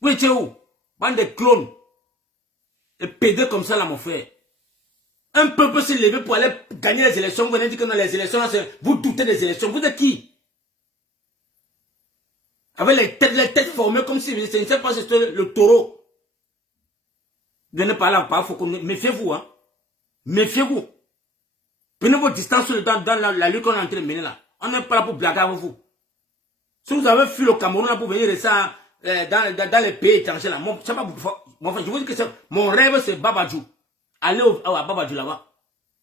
Oui, tu es où? Bande de clones. Et pédé comme ça là, mon frère. Un peuple s'est levé pour aller gagner les élections. Vous venez dire que dans les élections, vous doutez des élections. Vous êtes qui? Avec les têtes formées comme si je ne sais pas si c'était le taureau. Venez par là, par faut qu'on méfiez-vous, hein. Méfiez-vous. Prenez vos distances dans la lutte qu'on est en train de mener là. On n'est pas là pour blaguer avec vous. Si vous avez fui le Cameroun là pour venir rester dans les pays étrangers là, moi, je vous dis que mon rêve, c'est Babadjou. Allez à Babadjou là-bas.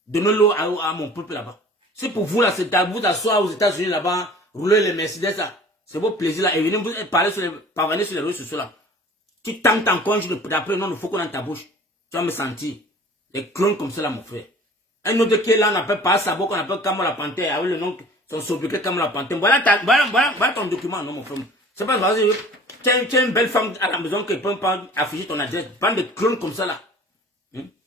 Donnez-le à mon peuple là-bas. C'est pour vous là, c'est à vous d'asseoir aux États-Unis là-bas, rouler les Mercedes là. C'est vos plaisirs là. Et venez vous parler parvenir sur les réseaux sociaux là. Tu tentes encore un jour d'après, non, il faut qu'on dans ta bouche. Tu vas me sentir. Les clones comme ça là, mon frère. Un autre qui est là, on appelle pas Sabo, qu'on appelle Kamo la Panthère, avec le nom, son sobriquet Kamo la Panthère. Voilà ton document, non, mon frère. C'est pas parce que tu as une belle femme à la maison qui ne peut pas afficher ton adresse. Bande de clones comme ça là.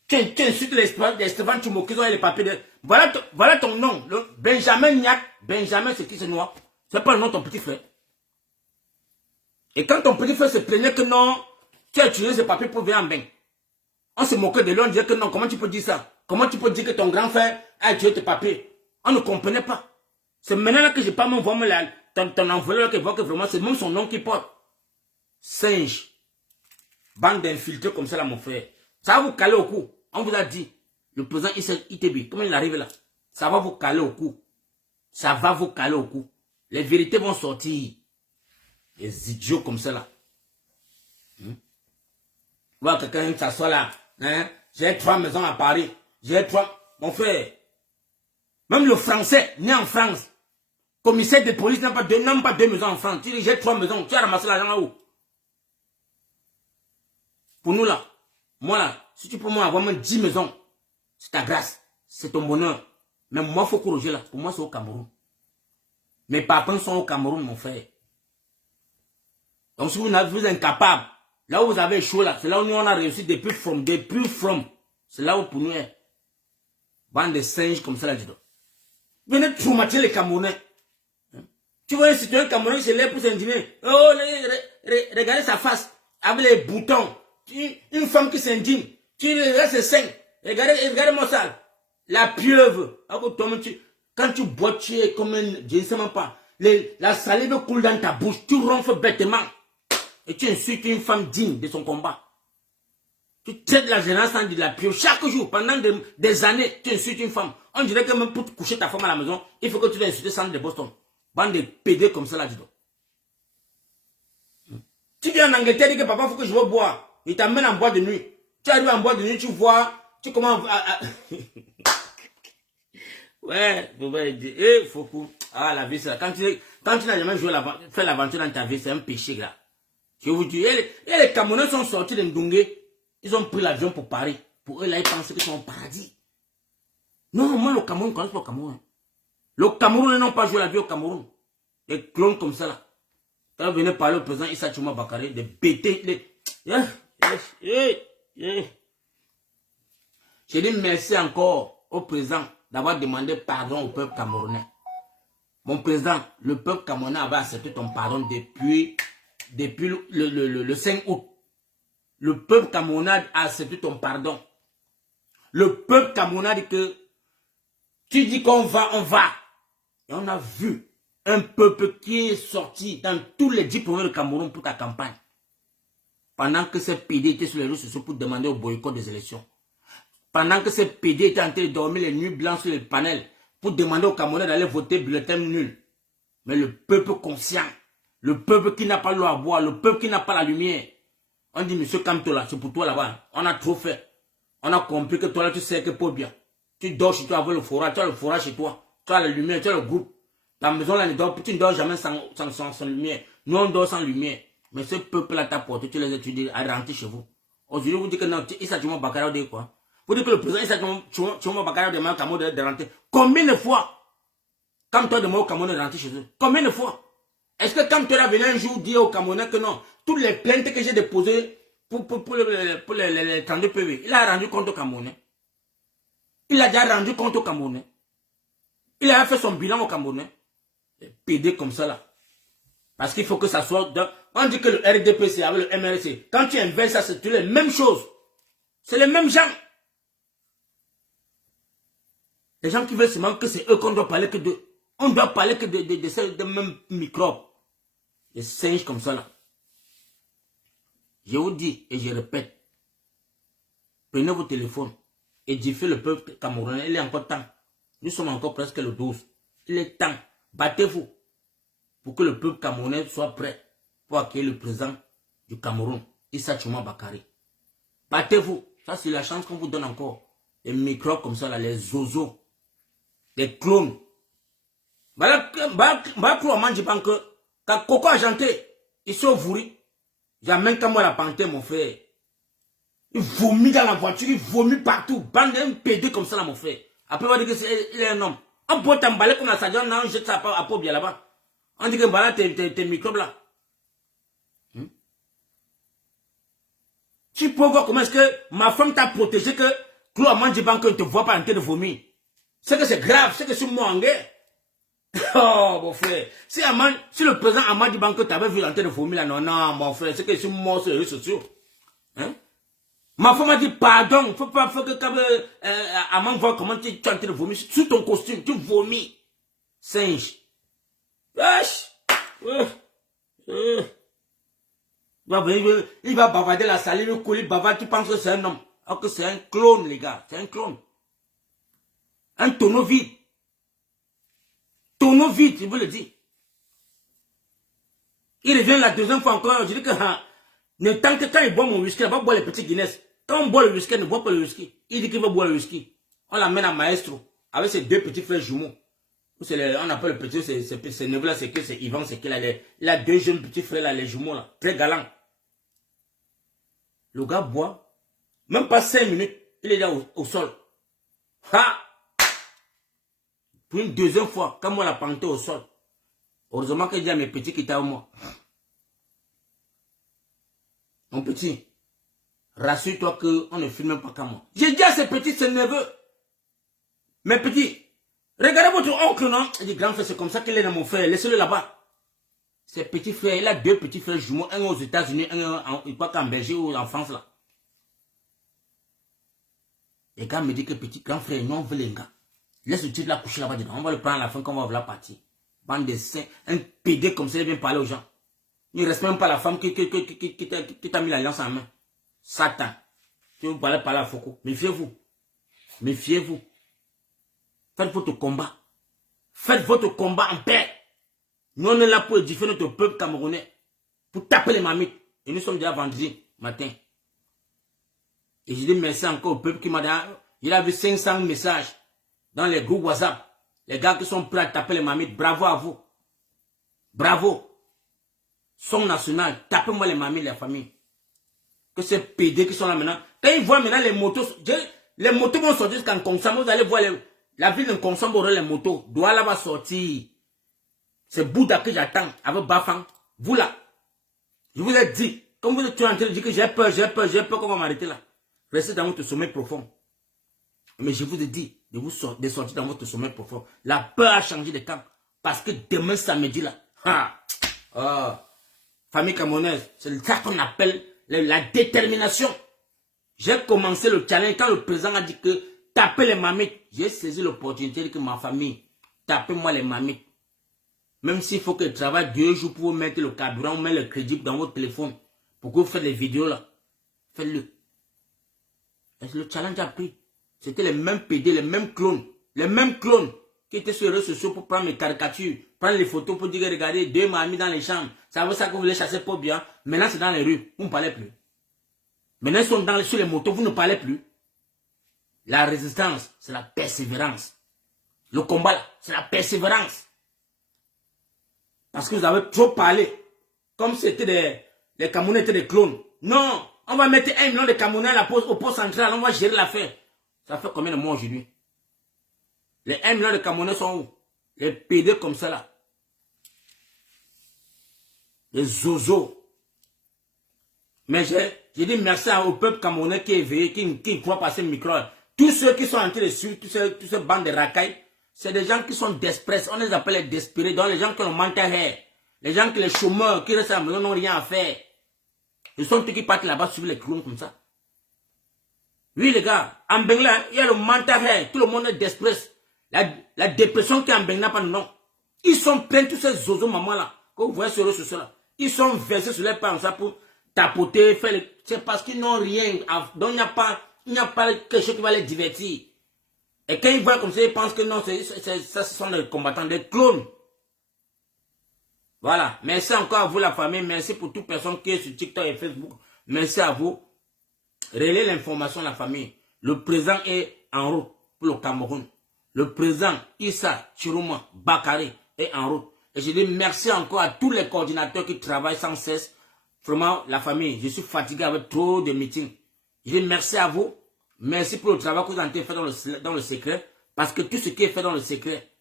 Tu insultes les Stéphane Tchoumo qui ont les papiers de... Voilà ton nom. Benjamin Niak. Benjamin, c'est qui ce noir? C'est pas le nom de ton petit frère. Et quand ton petit frère se plaignait que non, tu as utilisé ce papier pour venir en bain. On se moquait de lui, on disait que non, comment tu peux dire ça? Comment tu peux dire que ton grand frère a utilisé tes papiers? On ne comprenait pas. C'est maintenant là que je parle, on voit ton enveloppe qui voit que vraiment c'est même son nom qui porte. Singe. Bande d'infiltrés comme ça là, mon frère. Ça va vous caler au cou. On vous a dit, le président ITB, comment il arrive là? Ça va vous caler au cou. Ça va vous caler au cou. Les vérités vont sortir. Les idiots comme ça là. Voilà, quelqu'un s'assoit là. Hein? J'ai 3 maisons à Paris. J'ai 3. Mon frère. Même le français, né en France. Commissaire de police n'a pas 2 maisons en France. Tu dis j'ai 3 maisons. Tu as ramassé l'argent là où? Pour nous là. Moi là. Si tu peux moi avoir même 10 maisons. C'est ta grâce. C'est ton bonheur. Mais moi, il faut corriger là. Pour moi, c'est au Cameroun. Mes papas sont au Cameroun, mon frère. Donc si vous êtes incapable, là où vous avez échoué là, c'est là où nous on a réussi depuis from. C'est là où pour nous est. Bande de singes comme ça là, dis donc. Venez traumatiser les Camerounais. Tu vois un citoyen Camerounais qui se lève pour s'indigner. Oh, regardez sa face, avec les boutons. Une femme qui s'indigne. Tu regardes ses seins. Regardez-moi ça. La pieuvre. Quand tu bois, tu es comme un... Je ne sais même pas. La salive coule dans ta bouche. Tu ronfles bêtement. Et tu insultes une femme digne de son combat. Tu traites la jeunesse de la pieuvre. Chaque jour, pendant des années, tu insultes une femme. On dirait que même pour te coucher ta femme à la maison, il faut que tu l'insultes sans de Boston. Bande de pédés comme ça là, dis donc. Tu viens en Angleterre, tu dis que papa, il faut que je vais boire. Il t'amène en boîte de nuit. Tu arrives en boîte de nuit, tu vois, tu commences à... Ouais, faut que... Ah, la vie, c'est là. Quand tu n'as jamais fait l'aventure dans ta vie, c'est un péché, là. Je vous dis, les Camerounais sont sortis de Ndounger. Ils ont pris l'avion pour Paris. Pour eux, là, ils pensent qu'ils sont au paradis. Non, moi, le Cameroun, je ne connais pas le Cameroun. Le Cameroun, ils n'ont pas joué la vie au Cameroun. Des clones comme ça, là. Quand vous venez parler au président Issa Tchouma Bakary, des bêtés, J'ai dit merci encore au président d'avoir demandé pardon au peuple camerounais. Mon président, le peuple camerounais avait accepté ton pardon depuis le 5 août. Le peuple camerounais a accepté ton pardon. Le peuple camerounais a dit que tu dis qu'on va, on va. Et on a vu un peuple qui est sorti dans tous les 10 provinces de Cameroun pour ta campagne. Pendant que ces PD étaient sur les réseaux sociaux pour demander au boycott des élections. Pendant que ces PD étaient en train de dormir les nuits blanches sur les panels pour demander aux Camerounais d'aller voter bulletin nul. Mais le peuple conscient, le peuple qui n'a pas l'eau à boire, le peuple qui n'a pas la lumière. On dit, monsieur Kamtola, c'est pour toi là-bas. On a trop fait. On a compris que toi là, tu sais que pour bien. Tu dors chez toi avec le forage, tu as le forage chez toi. Tu as la lumière, tu as le groupe. Ta maison là, tu ne dors jamais sans lumière. Nous, on dort sans lumière. Mais ce peuple-là t'a porté, tu les étudies à rentrer chez vous. Aujourd'hui, vous dites que non, Issa Tchouma Bakary dit quoi? Vous dites que le président Issa Tchouma Bakary demande au Cameroun de rentrer. Combien de fois? Quand toi demande au Cameroun de rentrer chez eux? Combien de fois? Est-ce que quand tu as venu un jour dire au Camerounais que non, toutes les plaintes que j'ai déposées pour les 32 PV, il a rendu compte au Camerounais? Il a déjà rendu compte au Camerounais? Il a fait son bilan au Camerounais? PD comme ça là. Parce qu'il faut que ça soit... On dit que le RDPC avec le MRC, quand tu inverses ça, c'est les mêmes choses. C'est les mêmes gens. Les gens qui veulent seulement que c'est eux qu'on doit parler que de... On doit parler que de mêmes microbes. Des singes comme ça là. Je vous dis et je répète. Prenez vos téléphones. Édifiez le peuple camerounais. Il est encore temps. Nous sommes encore presque le 12. Il est temps. Battez-vous. Pour que le peuple camerounais soit prêt pour accueillir le président du Cameroun, Issa Tchouma Bakary. Battez-vous. Ça, c'est la chance qu'on vous donne encore. Les microbes comme ça, là, les zozos, les clones. Bah, pour manger banque, quand Coco a chanté, ils sont vourus. J'amène comme moi la panthère, mon frère. Il vomit dans la voiture, il vomit partout. Bande un PD comme ça, là, mon frère. Après, on va dire qu'il est un homme. On peut t'emballer comme la sardine, on jette ça à peau bien là-bas. On dit que voilà tes microbes là. Tu peux voir comment est-ce que ma femme t'a protégé que Claude Mandjibanko ne te voit pas en train de vomir. C'est que c'est grave, c'est que c'est moi en guerre. Oh, mon frère. Si le président Amadi Banko t'avait vu en train de vomir là, non, mon frère, c'est que c'est moi sur les réseaux sociaux. Hein? Ma femme m'a dit pardon, faut que Amand voit comment tu es en train de vomir. Sous ton costume, tu vomis. Singe. Wesh. Il va bavarder la salive, le colis bavard, tu penses que c'est un homme. Alors que c'est un clone, les gars. C'est un clone. Un tonneau vide. Tonneau vide, je vous le dis. Il revient la deuxième fois encore. Je dis que ne tant que quand il boit mon whisky, il va boire les petits Guinness. Quand on boit le whisky, il ne boit pas le whisky. Il dit qu'il va boire le whisky. On l'amène à Maestro avec ses deux petits frères jumeaux. On appelle le petit, c'est neveu là, c'est que c'est Yvan, c'est qu'il a il a deux jeunes petits frères là, les jumeaux là, très galants. Le gars boit, même pas 5 minutes, il est là au sol. Ha! Pour une deuxième fois, quand moi la panthère au sol. Heureusement que j'ai dit à mes petits qui étaient à moi. Mon petit, rassure-toi qu'on ne filme même pas comme moi. J'ai dit à ces petits, c'est neveu. Mes petits, regardez votre oncle, non? Il dit, grand frère, c'est comme ça qu'il est dans mon frère. Laissez-le là-bas. Ses petits frères, il a deux petits frères jumeaux, un aux États-Unis, un en Belgique ou en France, là. Les gars me disent que petit grand frère, non, on veut les gars. Laisse le type là coucher là-bas dedans. On va le prendre à la fin quand on va vouloir partir. Bande de saints, un PD comme ça, il vient parler aux gens. Il ne reste même pas la femme qui t'a mis l'alliance en main. Satan. Tu veux parler à Foucault. Méfiez-vous. Méfiez-vous. Faites votre combat. Faites votre combat en paix. Nous, on est là pour édifier notre peuple camerounais. Pour taper les mamites. Et nous sommes déjà vendredi matin. Et je dis merci encore au peuple qui m'a dit. Il a vu 500 messages dans les groupes WhatsApp. Les gars qui sont prêts à taper les mamites. Bravo à vous. Bravo. Son national. Tapez-moi les mamites, les familles. Que ces PD qui sont là maintenant. Quand ils voient maintenant les motos vont sortir jusqu'en Consam. Vous allez voir la ville de Consam aura les motos. Douala va sortir. C'est Bouddha que j'attends avec Bafang. Vous là. Je vous ai dit. Comme vous êtes en train de dire que j'ai peur qu'on va m'arrêter là. Restez dans votre sommeil profond. Mais je vous ai dit de sortir dans votre sommeil profond. La peur a changé de camp. Parce que demain samedi là. Famille camerounaise. C'est ça qu'on appelle la détermination. J'ai commencé le challenge quand le président a dit que tapez les mamites. J'ai saisi l'opportunité que ma famille, tapez-moi les mamites. Même s'il faut que je travaille 2 jours pour vous mettre le carburant, mettre le crédit dans votre téléphone. Pour que vous faites les vidéos là. Faites-le. Le challenge a pris. C'était les mêmes PD, les mêmes clones. Les mêmes clones qui étaient sur les réseaux sociaux pour prendre mes caricatures. Prendre les photos pour dire regardez, 2 mamies dans les chambres. Ça veut ça que vous voulez chasser pour bien. Maintenant c'est dans les rues. Vous ne parlez plus. Maintenant ils sont sur les motos. Vous ne parlez plus. La résistance, c'est la persévérance. Le combat là, c'est la persévérance. Parce que vous avez trop parlé. Comme si les Camerounais étaient des clones. Non, on va mettre 1 million de Camerounais à la pause, au poste central. On va gérer l'affaire. Ça fait combien de mois aujourd'hui? Les 1 million de Camerounais sont où? Les PD comme ça là. Les zozos. Mais j'ai dit merci au peuple camerounais qui est éveillé, qui croit passer le micro. Tous ceux qui sont en train de suivre, tous ces bandes de racailles, c'est des gens qui sont despressés. On les appelle les désespérés. Donc les gens qui ont le mental hair. Les gens qui les chômeurs, qui restent à la maison, n'ont rien à faire. Ils sont tous qui partent là-bas suivre les clones comme ça. Oui les gars, en Bengla, il y a le mental hair. Tout le monde est despressé. La dépression qui est en Bengla, pas de nom. Ils sont pleins tous ces zozos mamans là. Que vous voyez sur eux, sur cela. Ils sont versés sur les pas ça pour tapoter, faire les... C'est parce qu'ils n'ont rien. Donc il n'y a pas quelque chose qui va les divertir. Et quand ils voient comme ça, ils pensent que non, ça ce sont des combattants, des clones. Voilà. Merci encore à vous la famille. Merci pour toute personne qui est sur TikTok et Facebook. Merci à vous. Relayez l'information à la famille. Le président est en route pour le Cameroun. Le président Issa Chirouma Bakary est en route. Et je dis merci encore à tous les coordinateurs qui travaillent sans cesse. Vraiment, la famille, je suis fatigué avec trop de meetings. Je dis merci à vous. Merci pour le travail que vous avez fait dans le secret. Parce que tout ce qui est fait dans le secret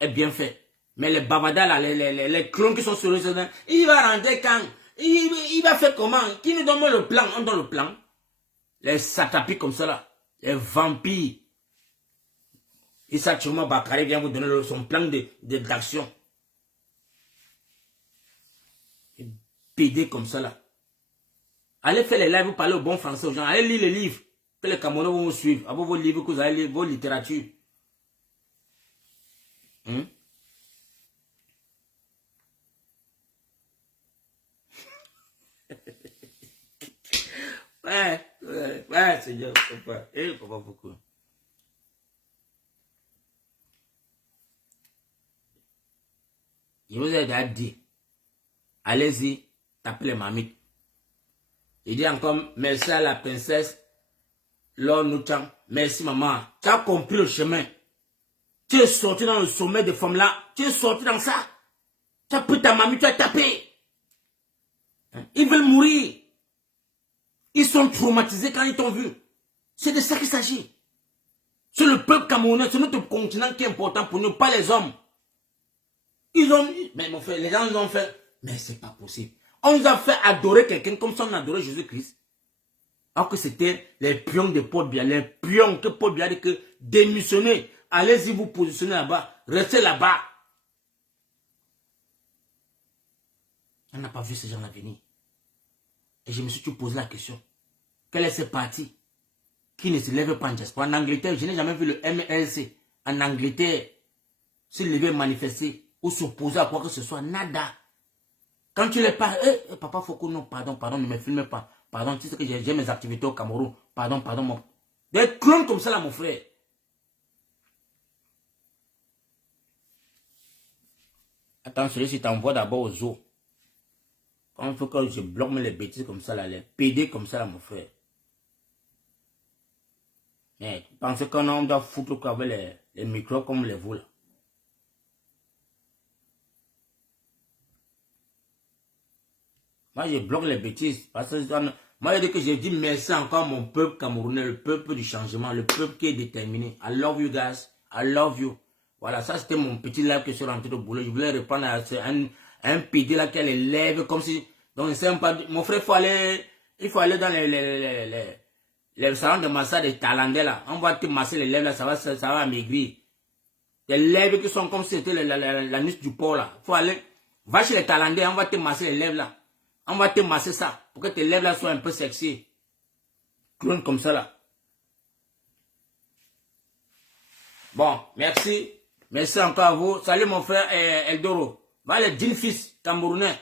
est bien fait. Mais les babadas, là, les clones qui sont sur le secret, il va rentrer quand? Il va faire comment? Qui nous donne le plan? On donne le plan. Les satapis comme ça là. Les vampires. Issa Chirouma Bakary vient vous donner son plan d'action. PD comme ça là. Allez faire les lives, vous parlez au bon français aux gens. Allez lire les livres. Que les Camerounais vont vous suivre. Avec vos livres que vous allez lire, vos littératures. Ouais, Seigneur, papa. Eh, papa, beaucoup. Je vous ai déjà dit, allez-y, tapez les mamites. Il dit encore, merci à la princesse, Lord Nouchang. Merci maman. Tu as compris le chemin. Tu es sorti dans le sommet des femmes là. Tu es sorti dans ça. Tu as pris ta mamie, tu as tapé. Ils veulent mourir. Ils sont traumatisés quand ils t'ont vu. C'est de ça qu'il s'agit. C'est le peuple camerounais, c'est notre continent qui est important pour nous, pas les hommes. Ils ont... Mais mon frère, les gens nous ont fait... Mais c'est pas possible. On nous a fait adorer quelqu'un comme si on adorait Jésus-Christ. Alors que c'était les pions de Paul Biya. Les pions que Paul Biya a dit que démissionnez. Allez-y vous positionner là-bas. Restez là-bas. On n'a pas vu ces gens-là venir. Et je me suis toujours posé la question. Quel est ce parti qui ne se lève pas en diaspora? En Angleterre, je n'ai jamais vu le MLC. En Angleterre, se lever, manifester ou s'opposer à quoi que ce soit. Nada. Quand tu les parles, papa Foucault, non, pardon, ne me filme pas. Pardon, tu sais que j'ai mes activités au Cameroun. Pardon, mon... Des clones comme ça là, mon frère. Attends, celui-ci t'envoie d'abord aux eaux. Quand il faut que je bloque les bêtises comme ça là, les PD comme ça là, mon frère. Mais pensez qu'on doit foutre quoi avec les micros comme les vous là. Moi, je bloque les bêtises. Parce que moi, j'ai dit merci encore à mon peuple camerounais, le peuple du changement, le peuple qui est déterminé. I love you guys. I love you. Voilà, ça c'était mon petit live que je suis rentré de boulot. Je voulais répondre à un PD là qui a les lèvres comme si... Donc, c'est pas... Mon frère, il faut aller dans les salons de massage des Thaïlandais là. On va te masser les lèvres là, ça va amaigrir. Les lèvres qui sont comme si c'était la nuque du porc là. Il faut aller... Va chez les Thaïlandais, on va te masser les lèvres là. On va te masser ça pour que tes lèvres là soient un peu sexy. Clone comme ça là. Bon, merci. Merci encore à vous. Salut mon frère Eldoro. Voilà le fils camerounais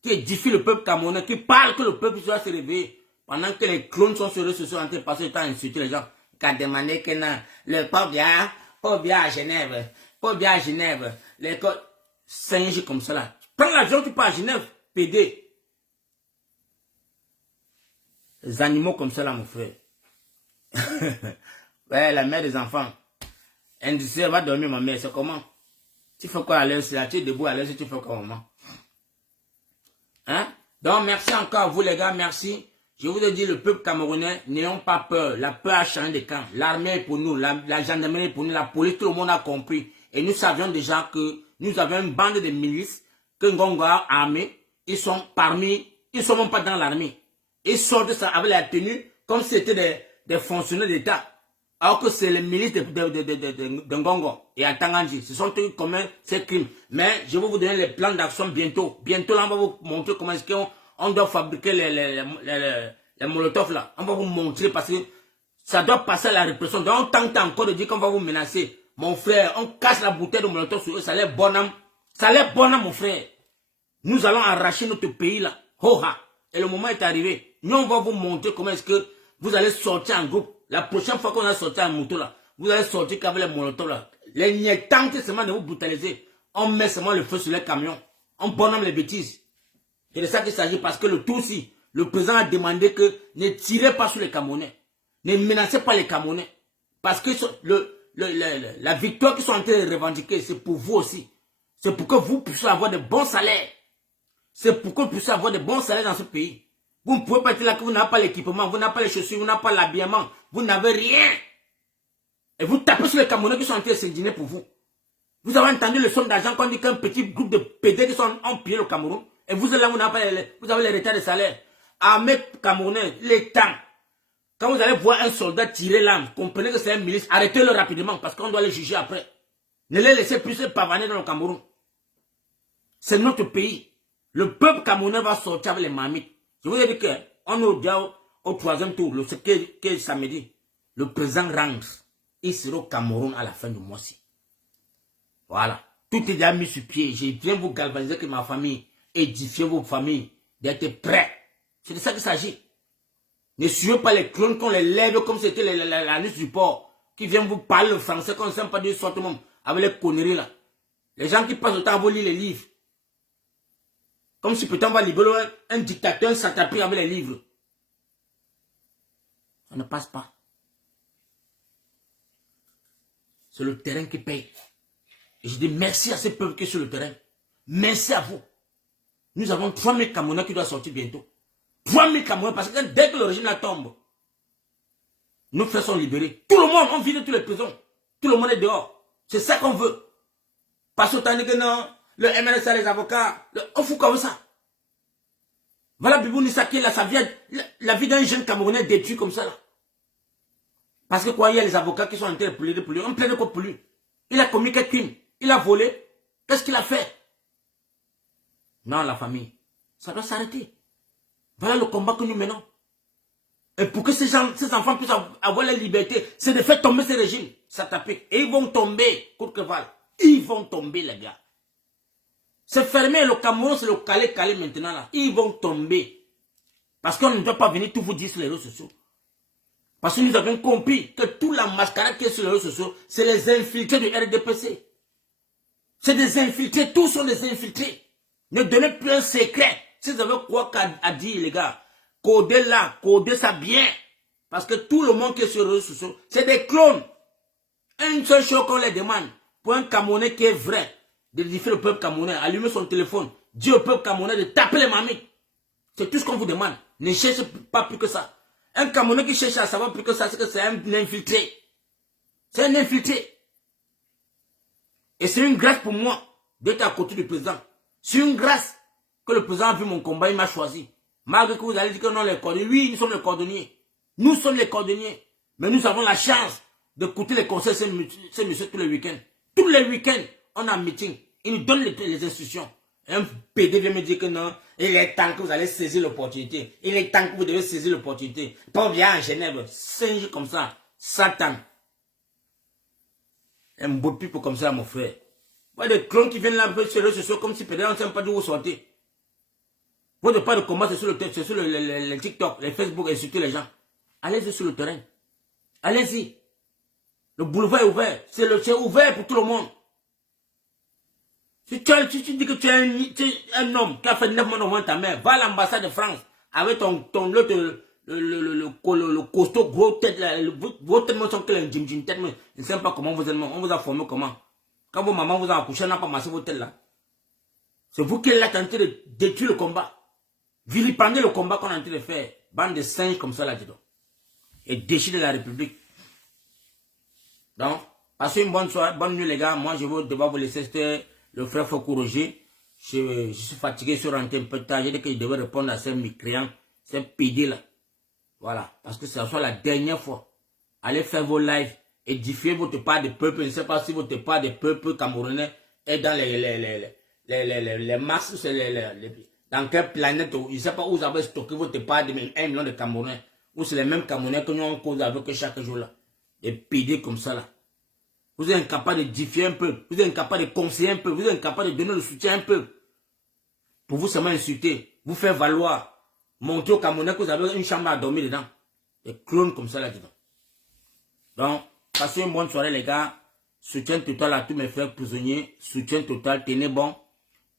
qui édifie le peuple camerounais, qui parle que le peuple soit se réveiller. Pendant que les clones sont sur eux, se sont en train de passer le temps à insulter les gens. Qu'à demander que non, le pas bien à Genève. Pas bien à Genève. Les singes comme ça là. Prends l'avion, tu pars à Genève, PD. Les animaux comme ça là, mon frère. Ouais, la mère des enfants. Industrielle va dormir, ma mère, c'est comment? Tu fais quoi à l'heure? Si tu es debout à l'heure, tu fais quoi, maman? Hein? Donc, merci encore à vous, les gars, merci. Je vous ai dit, le peuple camerounais, n'ayons pas peur. La peur a changé de camp. L'armée est pour nous, la gendarmerie est pour nous, la police, tout le monde a compris. Et nous savions déjà que nous avions une bande de milices que Ngongo a armés. Ils sont même pas dans l'armée. Ils sortent de ça avec la tenue comme si c'était des fonctionnaires d'État. Alors que c'est les milices de Ngongo et à Tanganji. Ce sont eux qui commettent ces crimes. Mais je vais vous donner les plans d'action bientôt. Bientôt, là, on va vous montrer comment est-ce qu'on doit fabriquer les molotovs là. On va vous montrer parce que ça doit passer à la répression. Donc, on tente encore de dire qu'on va vous menacer. Mon frère, on casse la bouteille de molotov sur eux. Ça a l'air bon âme. Ça a l'air bon âme, mon frère. Nous allons arracher notre pays là. Ho-ha. Et le moment est arrivé. Nous, on va vous montrer comment est-ce que vous allez sortir en groupe. La prochaine fois qu'on va sortir en moto là, vous allez sortir qu'avec les molotovs là. Les nietants seulement de vous brutaliser. On met seulement le feu sur les camions. On bonhomme les bêtises. C'est de ça qu'il s'agit parce que le tout aussi, le président a demandé que ne tirez pas sur les Camerounais. Ne menacez pas les Camerounais. Parce que la victoire qu'ils sont en train de revendiquer, c'est pour vous aussi. C'est pour que vous puissiez avoir de bons salaires. C'est pour que vous puissiez avoir de bons salaires dans ce pays. Vous ne pouvez pas être là que vous n'avez pas l'équipement, vous n'avez pas les chaussures, vous n'avez pas l'habillement, vous n'avez rien. Et vous tapez sur les Camerounais qui sont en train de s'indigner pour vous. Vous avez entendu le son d'argent qu'on dit qu'un petit groupe de PD qui sont en pillé le Cameroun. Et vous êtes là, vous avez les retards de salaire. Armée camerounais, l'État. Quand vous allez voir un soldat tirer l'arme, comprenez que c'est un milice, arrêtez-le rapidement parce qu'on doit les juger après. Ne les laissez plus se pavaner dans le Cameroun. C'est notre pays. Le peuple camerounais va sortir avec les marmites. Je vous ai dit qu'on est au troisième tour, ce qui est samedi. Le président rentre. Il sera au Cameroun à la fin du mois-ci. Voilà. Tout est déjà mis sur pied. Je viens vous galvaniser que ma famille, édifier vos familles, d'être prêts. C'est de ça qu'il s'agit. Ne suivez pas les clones qu'on les lève comme si c'était la liste du port. Qui viennent vous parler le français qu'on ne sait pas dire sorte même. Avec les conneries là. Les gens qui passent le temps à vous lire les livres. Comme si peut-être on va libérer un dictateur, un satrapi avec les livres. Ça ne passe pas. C'est le terrain qui paye. Et je dis merci à ces peuples qui sont sur le terrain. Merci à vous. Nous avons 3000 Camerounais qui doivent sortir bientôt. 3000 Camerounais parce que dès que le régime la tombe, nos frères sont libérés. Tout le monde, on vide toutes les prisons. Tout le monde est dehors. C'est ça qu'on veut. Parce qu'autant dit que non, le MNSA, les avocats, on fout comme ça. Voilà Bibou Nissa qui est là, ça vient, la vie d'un jeune Camerounais détruit comme ça là. Parce que quoi, il y a les avocats qui sont en train de plaider pour lui. On plaide quoi pour lui? Il a commis quel crime? Il a volé? Qu'est-ce qu'il a fait? Non, la famille. Ça doit s'arrêter. Voilà le combat que nous menons. Et pour que ces enfants puissent avoir la liberté, c'est de faire tomber ces régimes. Ça tape. Et ils vont tomber, coûte que valent. Ils vont tomber, les gars. C'est fermé, le Cameroun, c'est le calé maintenant là. Ils vont tomber. Parce qu'on ne doit pas venir tout vous dire sur les réseaux sociaux. Parce que nous avons compris que toute la mascarade qui est sur les réseaux sociaux, c'est les infiltrés du RDPC. C'est des infiltrés, tous sont des infiltrés. Ne donnez plus un secret. Si vous avez quoi à dire, les gars, codez là, codez ça bien. Parce que tout le monde qui est sur les réseaux sociaux, c'est des clones. Une seule chose qu'on les demande, pour un Camerounais qui est vrai, de défier le peuple camerounais, allumer son téléphone, dire au peuple camerounais de taper les mamies. C'est tout ce qu'on vous demande. Ne cherchez pas plus que ça. Un Camerounais qui cherche à savoir plus que ça, c'est que c'est un infiltré. C'est un infiltré. Et c'est une grâce pour moi d'être à côté du président. C'est une grâce que le président a vu mon combat, il m'a choisi. Malgré que vous allez dire que non, les cordonniers. Oui, nous sommes les cordonniers. Nous sommes les cordonniers. Mais nous avons la chance d'écouter les conseils de ces messieurs tous les week-ends. Tous les week-ends, on a un meeting. Ils nous donnent les instructions. Un PD vient me dire que non, il est temps que vous allez saisir l'opportunité. Il est temps que vous devez saisir l'opportunité. Pas bien en Genève, singe comme ça, Satan. Un beau pipe comme ça, mon frère. Pas des clones qui viennent là un peu sur les réseaux sociaux comme si peut-être on ne sait pas d'où vous sortez. Votre pas de combat, c'est sur le TikTok, les Facebook, insulter les gens. Allez-y sur le terrain. Allez-y. Le boulevard est ouvert. C'est ouvert pour tout le monde. Si tu dis que tu es un homme qui a fait 9 mois au moins ta mère, va à l'ambassade de France avec le costaud gros tête là, vos têtes sont que les jim tête, mais je ne sais pas comment vous êtes, on vous a formé comment. Quand vos mamans vous ont accouché, on n'a pas massé vos têtes là. C'est vous qui êtes là tenté de détruire le combat. Vilipender le combat qu'on est en train de faire. Bande de singes comme ça là-dedans. Et déchirer la République. Donc, passez une bonne soirée, bonne nuit les gars. Moi je vais devoir vous laisser, c'était le frère Foucault Roger. Je suis fatigué, je suis rentré un peu tard. J'ai dit que je devais répondre à ces mécréants, ces PD là. Voilà, parce que ça soit la dernière fois. Allez faire vos lives, édifiez votre part de peuple. Je ne sais pas si votre part de peuple camerounais est dans les masses, dans quelle planète, je ne sais pas où vous avez stocké votre part de 1 million de Camerounais. Ou c'est les mêmes Camerounais que nous on cause avec chaque jour là. Des PD comme ça là. Vous êtes incapable d'édifier un peu. Vous êtes incapable de conseiller un peu. Vous êtes incapable de donner le soutien un peu. Pour vous seulement insulter. Vous faire valoir. Montrer aux Camerounais que vous avez une chambre à dormir dedans. Des clones comme ça là-dedans. Donc, passez une bonne soirée les gars. Soutien total à tous mes frères prisonniers. Soutien total. Tenez bon.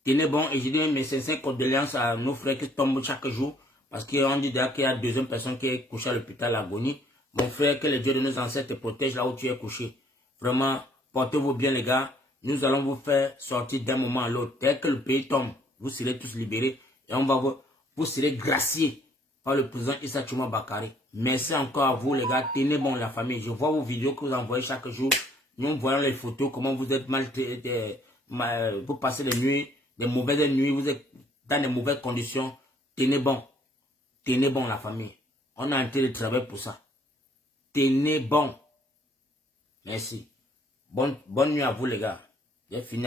Tenez bon. Et je dis mes sincères condoléances à nos frères qui tombent chaque jour. Parce qu'on dit déjà qu'il y a 2e personne qui est couchée à l'hôpital à l'agonie. Mon frère, que le Dieu de nos ancêtres te protège là où tu es couché. Vraiment, portez-vous bien les gars. Nous allons vous faire sortir d'un moment à l'autre. Dès que le pays tombe, vous serez tous libérés. Et on va vous serez graciés par le président Issa Chouma Bakary. Merci encore à vous les gars. Tenez bon la famille. Je vois vos vidéos que vous envoyez chaque jour. Nous voyons les photos, comment vous êtes vous passez les nuits, des mauvaises nuits, vous êtes dans de mauvaises conditions. Tenez bon. Tenez bon la famille. On a un tel travail pour ça. Tenez bon. Merci. Bonne nuit à vous les gars. J'ai fini.